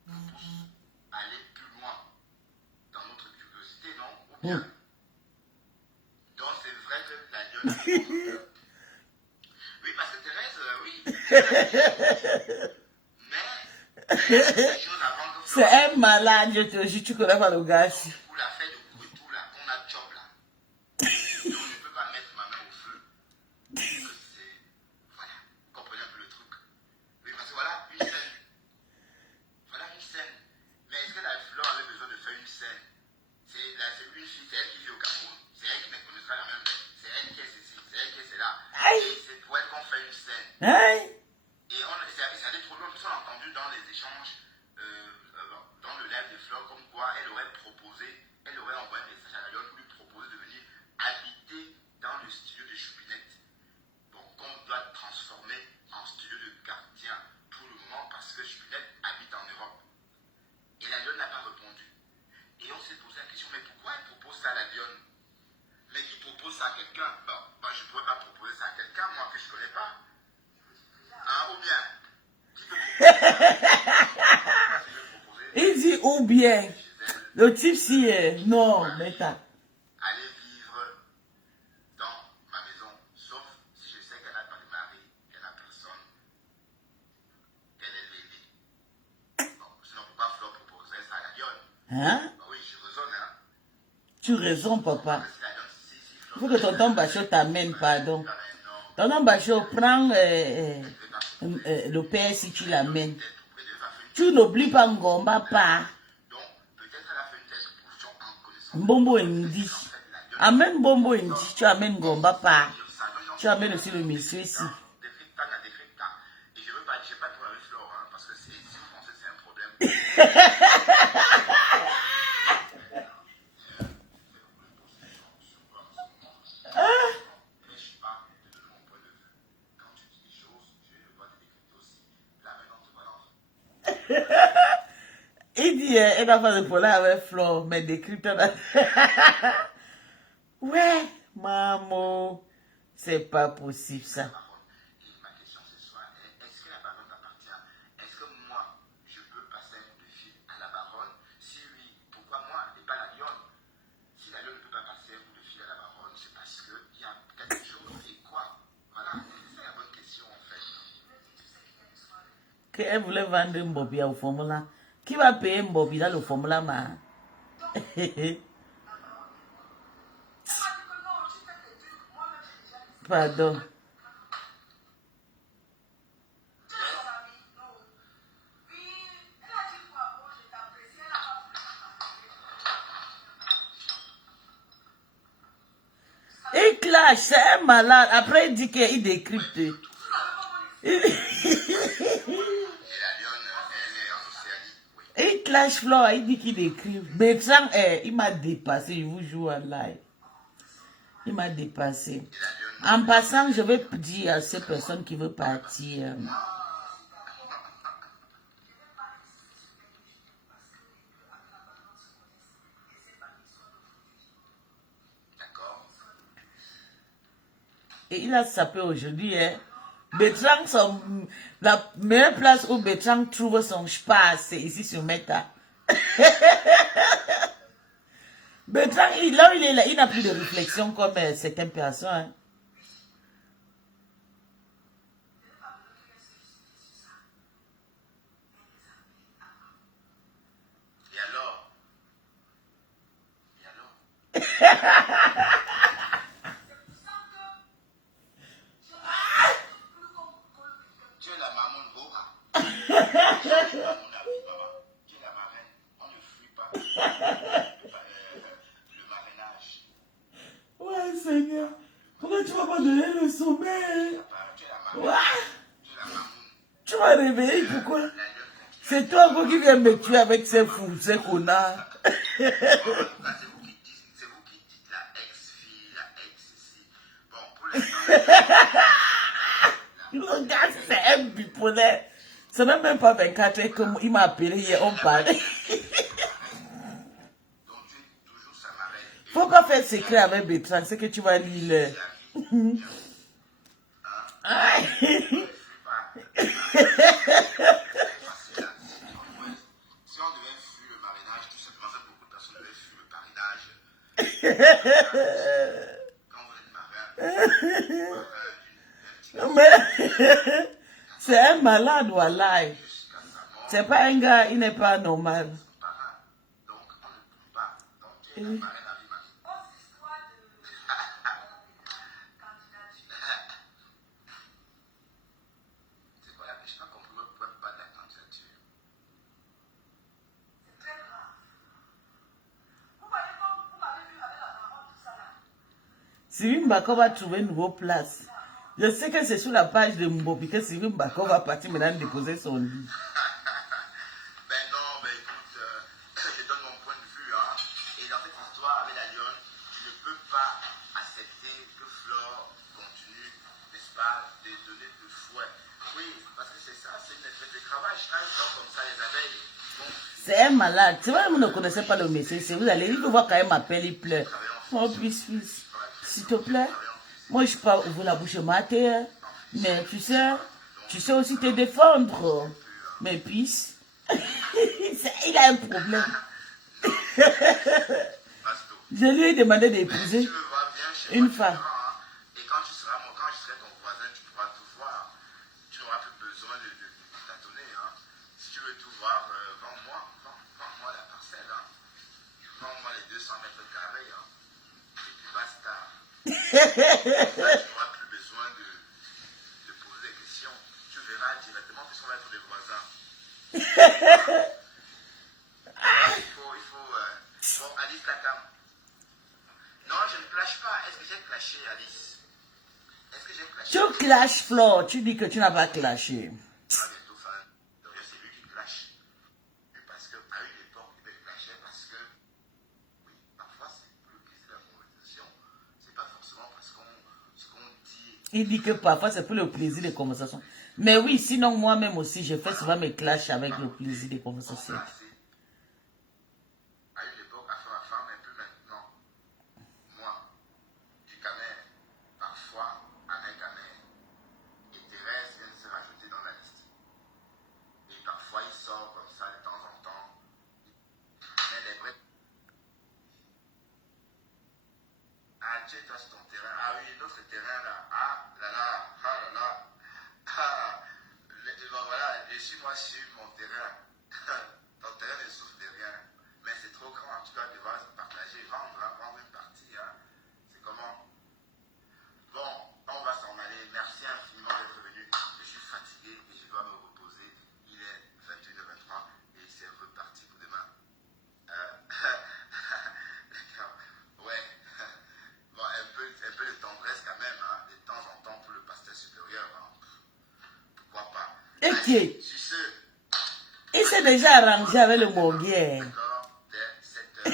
nous pousse à aller plus loin dans notre curiosité, non? Ou bien, donc c'est vrai que la lionne... Oui, parce que Thérèse, oui. C'est un malade, je te jure, tu connais pas le gars. Pour la fête de Kouetou, là, qu'on a job, là. Donc, je ne peux pas mettre ma main au feu. Voilà, comprenez un peu le truc. Oui, parce que voilà, une scène. Voilà une scène. Mais est-ce que la Flore avait besoin de faire une scène? C'est une fille, c'est elle qui vit au Cameroun. C'est elle qui me connaîtra la même. C'est elle qui est ceci, c'est elle qui est cela. Et c'est pour elle qu'on fait une scène. Et ça allait trop loin, parce qu'on a entendu dans les échanges, dans le live de Flore, comme quoi elle aurait envoyé un message à la Lyon pour lui proposer de venir habiter dans le studio de Choupinette. Donc, qu'on doit transformer en studio de gardien pour le moment, parce que Choupinette habite en Europe. Et la Lyon n'a pas répondu. Et on s'est posé la question, mais pourquoi elle propose ça à la Lyon? Mais qui propose ça à quelqu'un? Bon, moi, je ne pourrais pas proposer ça à quelqu'un, moi, que je ne connais pas. Ou bien, il dit ou bien. Le type si non, mais aller vivre Hein? Oui, je raisonne, hein. Tu raisons, papa. Parce que la donne, si Il Flore. faut que tonton Bachot t'amène, pardon. Non. Tonton Bachot, prends le père si tu l'amènes. Tu n'oublies pas Ngomba pas. Donc, peut-être elle a fait une telle proposition en connaissant. Mbombo Indi. Amène Bombo Indi, tu amènes Ngomba pas. Tu amènes aussi le monsieur ici. Des frites à des frites. Et je veux pas, j'ai pas de problème avec Flore, hein, parce que si vous pensez que c'est un problème. N'empêche pas de donner mon point de vue. Quand tu dis des choses, je vais devoir te décrypter aussi. Là, maintenant, te balance. Il dit, elle va faire le problème avec Flore, mais décrypte. Ouais, maman, c'est pas possible ça. Et ma question ce soir est, est-ce que la baronne t'appartient? Est-ce que moi, je peux passer un coup de fil à la baronne? Si oui, pourquoi moi et pas la lionne? Si la lionne ne peut pas passer un coup de fil à la baronne, c'est parce qu'il y a quelque chose et quoi? Voilà, c'est la bonne question en fait. Qu'elle voulait vendre un Bobby au formula. Qui va payer un Bobby dans le formula, ma? Pardon. Il clash, c'est un malade. Après, il dit qu'il décrypte. Et la lionne, elle est en Océanie. Oui. Il clash Flore, il dit qu'il décrypte. Bertrand, il m'a dépassé, je vous joue en live. Il m'a dépassé. En passant, je vais dire à ces personnes qui veulent partir. D'accord. Et il a sapé aujourd'hui, hein. Bertrand, la meilleure place où Bertrand trouve son space, c'est ici sur Meta. Bertrand, là où il est là, il n'a plus de réflexion comme certaines personnes. Hein. Et alors? Tu es la maman de Bora. Tu es la marraine. On ne fuit pas le marrainage. Ouais, Seigneur. Pourquoi tu vas pas donner le sommeil? Tu es la marraine. Ouais. Tu es la maman. Tu m'as réveillé, pourquoi? C'est toi encore qui viens me tuer avec ces fous, ces connards. C'est vous qui dites la ex-fille, la ex-ici. Bon, pour l'instant, Le gars, c'est un bipolaire. Ça n'a même pas 24 heures qu'il m'a appelé hier, on parlait. donc tu es toujours sa marraine. Faut pas faire secret avec Bertrand, c'est que tu vas lire. Aïe. Si on devait fuir le marrainage, tout simplement, ça beaucoup de personnes devaient fuir le parrainage. Quand vous êtes marin, Mais c'est un malade, voilà. jusqu'à sa mort, C'est pas un gars, il n'est pas normal. parrain. Donc on ne peut pas. Donc tu es la marraine à vie, mamie. C'est quoi la je n'ai pas compris votre point pas de la candidature. Cyril Mbako va trouver une nouvelle place. Je sais que c'est sur la page de Mbopi que Cyril Mbako va partir maintenant déposer son lit. Ben non, ben écoute, je donne mon point de vue. Hein. Et dans cette histoire avec la lionne, tu ne peux pas accepter que Flore continue, n'est-ce pas, de donner de fouet. Oui, parce que c'est ça, c'est une espèce de travail. Chaque temps comme ça, les abeilles vont C'est un malade. C'est vrai que vous ne connaissez pas le métier. Si vous allez, il peut voir quand même m'appelle, il pleure. Oh, fils, s'il te plaît. Moi, je ne peux pas ouvrir la bouche mater. Mais tu sais aussi te défendre. Mais puis, il a un problème. Je lui ai demandé d'épouser tu veux voir, viens chez une moi, tu femme. verras, hein. Et quand tu seras, moi, quand je serai ton voisin, tu pourras tout voir. Tu n'auras plus besoin de tâtonner. Hein. Si tu veux tout voir, vends-moi la parcelle. Hein. n'auras plus besoin de poser des questions. Tu verras directement que ça va être des voisins. Bon, Alice Takam. Non, je ne clash pas. Est-ce que j'ai clashé, Alice? Est-ce que j'ai clashé? Tu clashes, Flo. Tu dis que tu n'as pas clashé. Ça va bientôt faire. D'ailleurs, c'est lui qui clash. Mais parce qu'à une époque, il clashait parce que, oui, parfois, c'est pour le plaisir de la conversation. C'est pas forcément parce qu'on ce qu'on dit. Il dit que parfois, c'est pour le plaisir des conversations. Mais oui, sinon, moi-même aussi, je fais souvent mes clashs avec le plaisir des conversations. À une époque, à femme, un peu maintenant. Moi, du Camer, parfois, Alain Camer et Thérèse viennent se rajouter dans la liste. Et parfois, il sort comme ça de temps en temps. Mais les vrais. Ah, tu es toi sur ton terrain. Ah oui, notre terrain là. Ah là là, ah là là. Ah, bon, voilà, je suis moi sur mon terrain. Ton terrain ne souffre de rien. Mais c'est trop grand, en tout cas, de devoir partager, vendre une partie. Hein. C'est comment? Bon, on va s'en aller. Merci infiniment d'être venu. Je suis fatigué et je dois me reposer. Il est 21h23 et c'est reparti pour demain. D'accord. Ouais. Bon, un peu de tendresse quand même, hein, de temps en temps pour le pasteur supérieur. Hein. Pourquoi pas? Et Allez, qui? sur ce, Il s'est déjà arrangé avec le morguier. d'accord, dès 7h.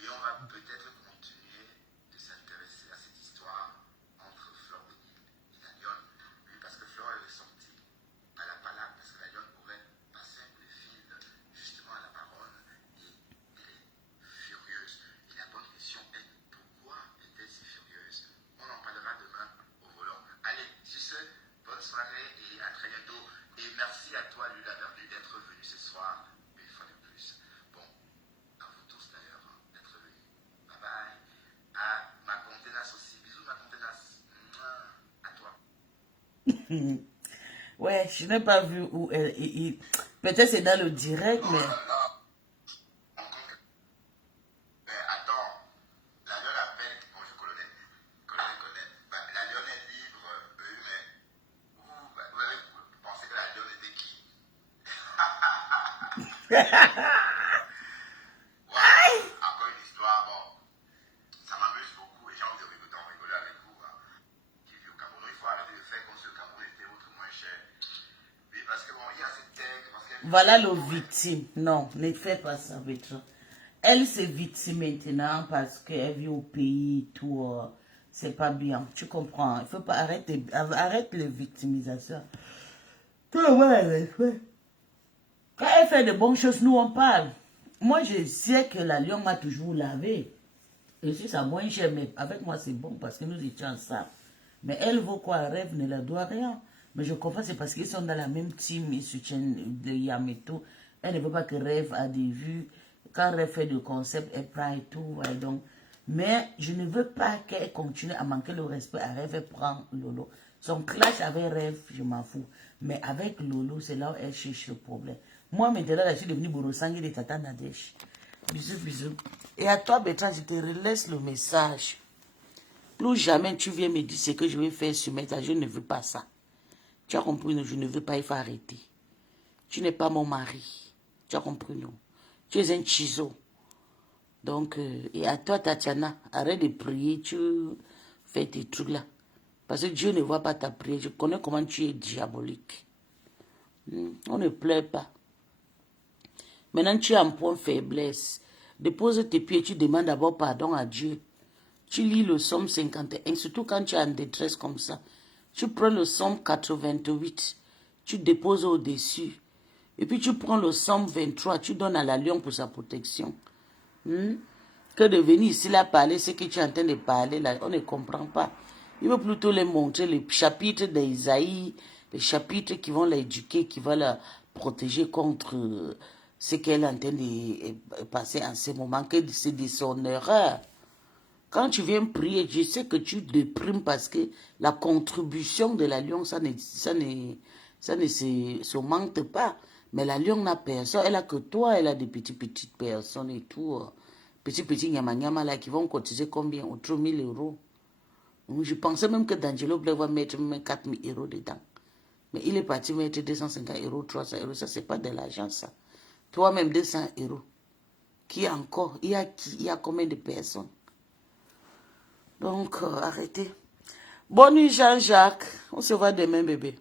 Et on va peut-être continuer de s'intéresser à cette histoire entre Flore et la lionne. Oui, parce que Flore est sortie à la palabre parce que la lionne aurait passé un coup de fil justement à la baronne et elle est furieuse. Et la bonne question est pourquoi est-elle si furieuse? On en parlera demain au volant. Allez, sur ce, bonne soirée et à très bientôt. Et merci à toi, Lula Verdu, d'être venu ce soir une fois de plus. Bon, à vous tous d'ailleurs, hein, d'être venus. Bye bye. À ma contenace aussi. Bisous, ma contenace. À toi. Ouais, je n'ai pas vu où elle... Peut-être c'est dans le direct, mais... Mais attends, la lionne appelle. Bonjour, colonel. Colonel. Bah, la lionne est libre, mais vous pensez que la lionne était qui? Ouais, encore une histoire, bon, ça m'amuse beaucoup et j'ai envie d'en rigoler avec vous. Hein. Qui vit au Cameroun, il faut arrêter de faire comme si le Cameroun était autre moins cher. Oui, parce que bon, il y a cette terre, parce que... Voilà le victime. Non, ne fais pas ça, Bertrand. Elle se victime maintenant parce qu'elle vit au pays, tout. C'est pas bien. Tu comprends? Il faut pas arrêter. Arrête les victimisations. Tout le monde a respect. Quand elle fait de bonnes choses, nous on parle. Moi, je sais que la lion m'a toujours lavé. Et si ça moins cher, mais avec moi c'est bon parce que nous étions ensemble. Mais elle vaut quoi? Rêve ne la doit rien. Mais je comprends, c'est parce qu'ils sont dans la même team, ils soutiennent de Yam et tout. Elle ne veut pas que Rêve a des vues. Quand Rêve fait du concept, elle prend et tout. Ouais, donc. Mais je ne veux pas qu'elle continue à manquer le respect à Rêve et prend Lolo. Son clash avec Rêve, je m'en fous. Mais avec Lolo, c'est là où elle cherche le problème. Moi, maintenant, je suis devenue Borosangi de Tata Nadège. Bisous, bisous. Et à toi, Bertrand, je te relaisse le message. Plus jamais tu viens me dire ce que je vais faire sur mes je ne veux pas ça. Tu as compris, non? Je ne veux pas, il faut arrêter. Tu n'es pas mon mari. Tu as compris, non? Tu es un chiso. Donc, et à toi, Tatiana, arrête de prier, tu fais tes trucs là. Parce que Dieu ne voit pas ta prière. Je connais comment tu es diabolique. On ne pleure pas. Maintenant, tu es en point faiblesse. Dépose tes pieds, tu demandes d'abord pardon à Dieu. Tu lis le Somme 51, surtout quand tu es en détresse comme ça. Tu prends le Somme 88, tu déposes au-dessus. Et puis tu prends le Somme 23, tu donnes à la lion pour sa protection. Que de venir ici là parler, ce que tu es en train de parler là, on ne comprend pas. Il veut plutôt les montrer les chapitres d'Isaïe, les chapitres qui vont l'éduquer, qui vont la protéger contre ce qu'elle est en train de passer en ce moment, que c'est de son erreur. Quand tu viens prier, je sais que tu déprimes parce que la contribution de la lion, ça ne s'augmente pas. Mais la lion n'a personne, elle a que toi, elle a des petites personnes et tout. petits nyama là qui vont cotiser combien? Autour de 1000 euros. Donc, je pensais même que D'Angelo va mettre même 4000 euros dedans. Mais il est parti mettre 250 euros, 300 euros. Ça, c'est pas de l'argent, ça. Toi-même, 200 euros. Qui encore? Il y a combien de personnes? Donc, arrêtez. Bonne nuit, Jean-Jacques. On se voit demain, bébé.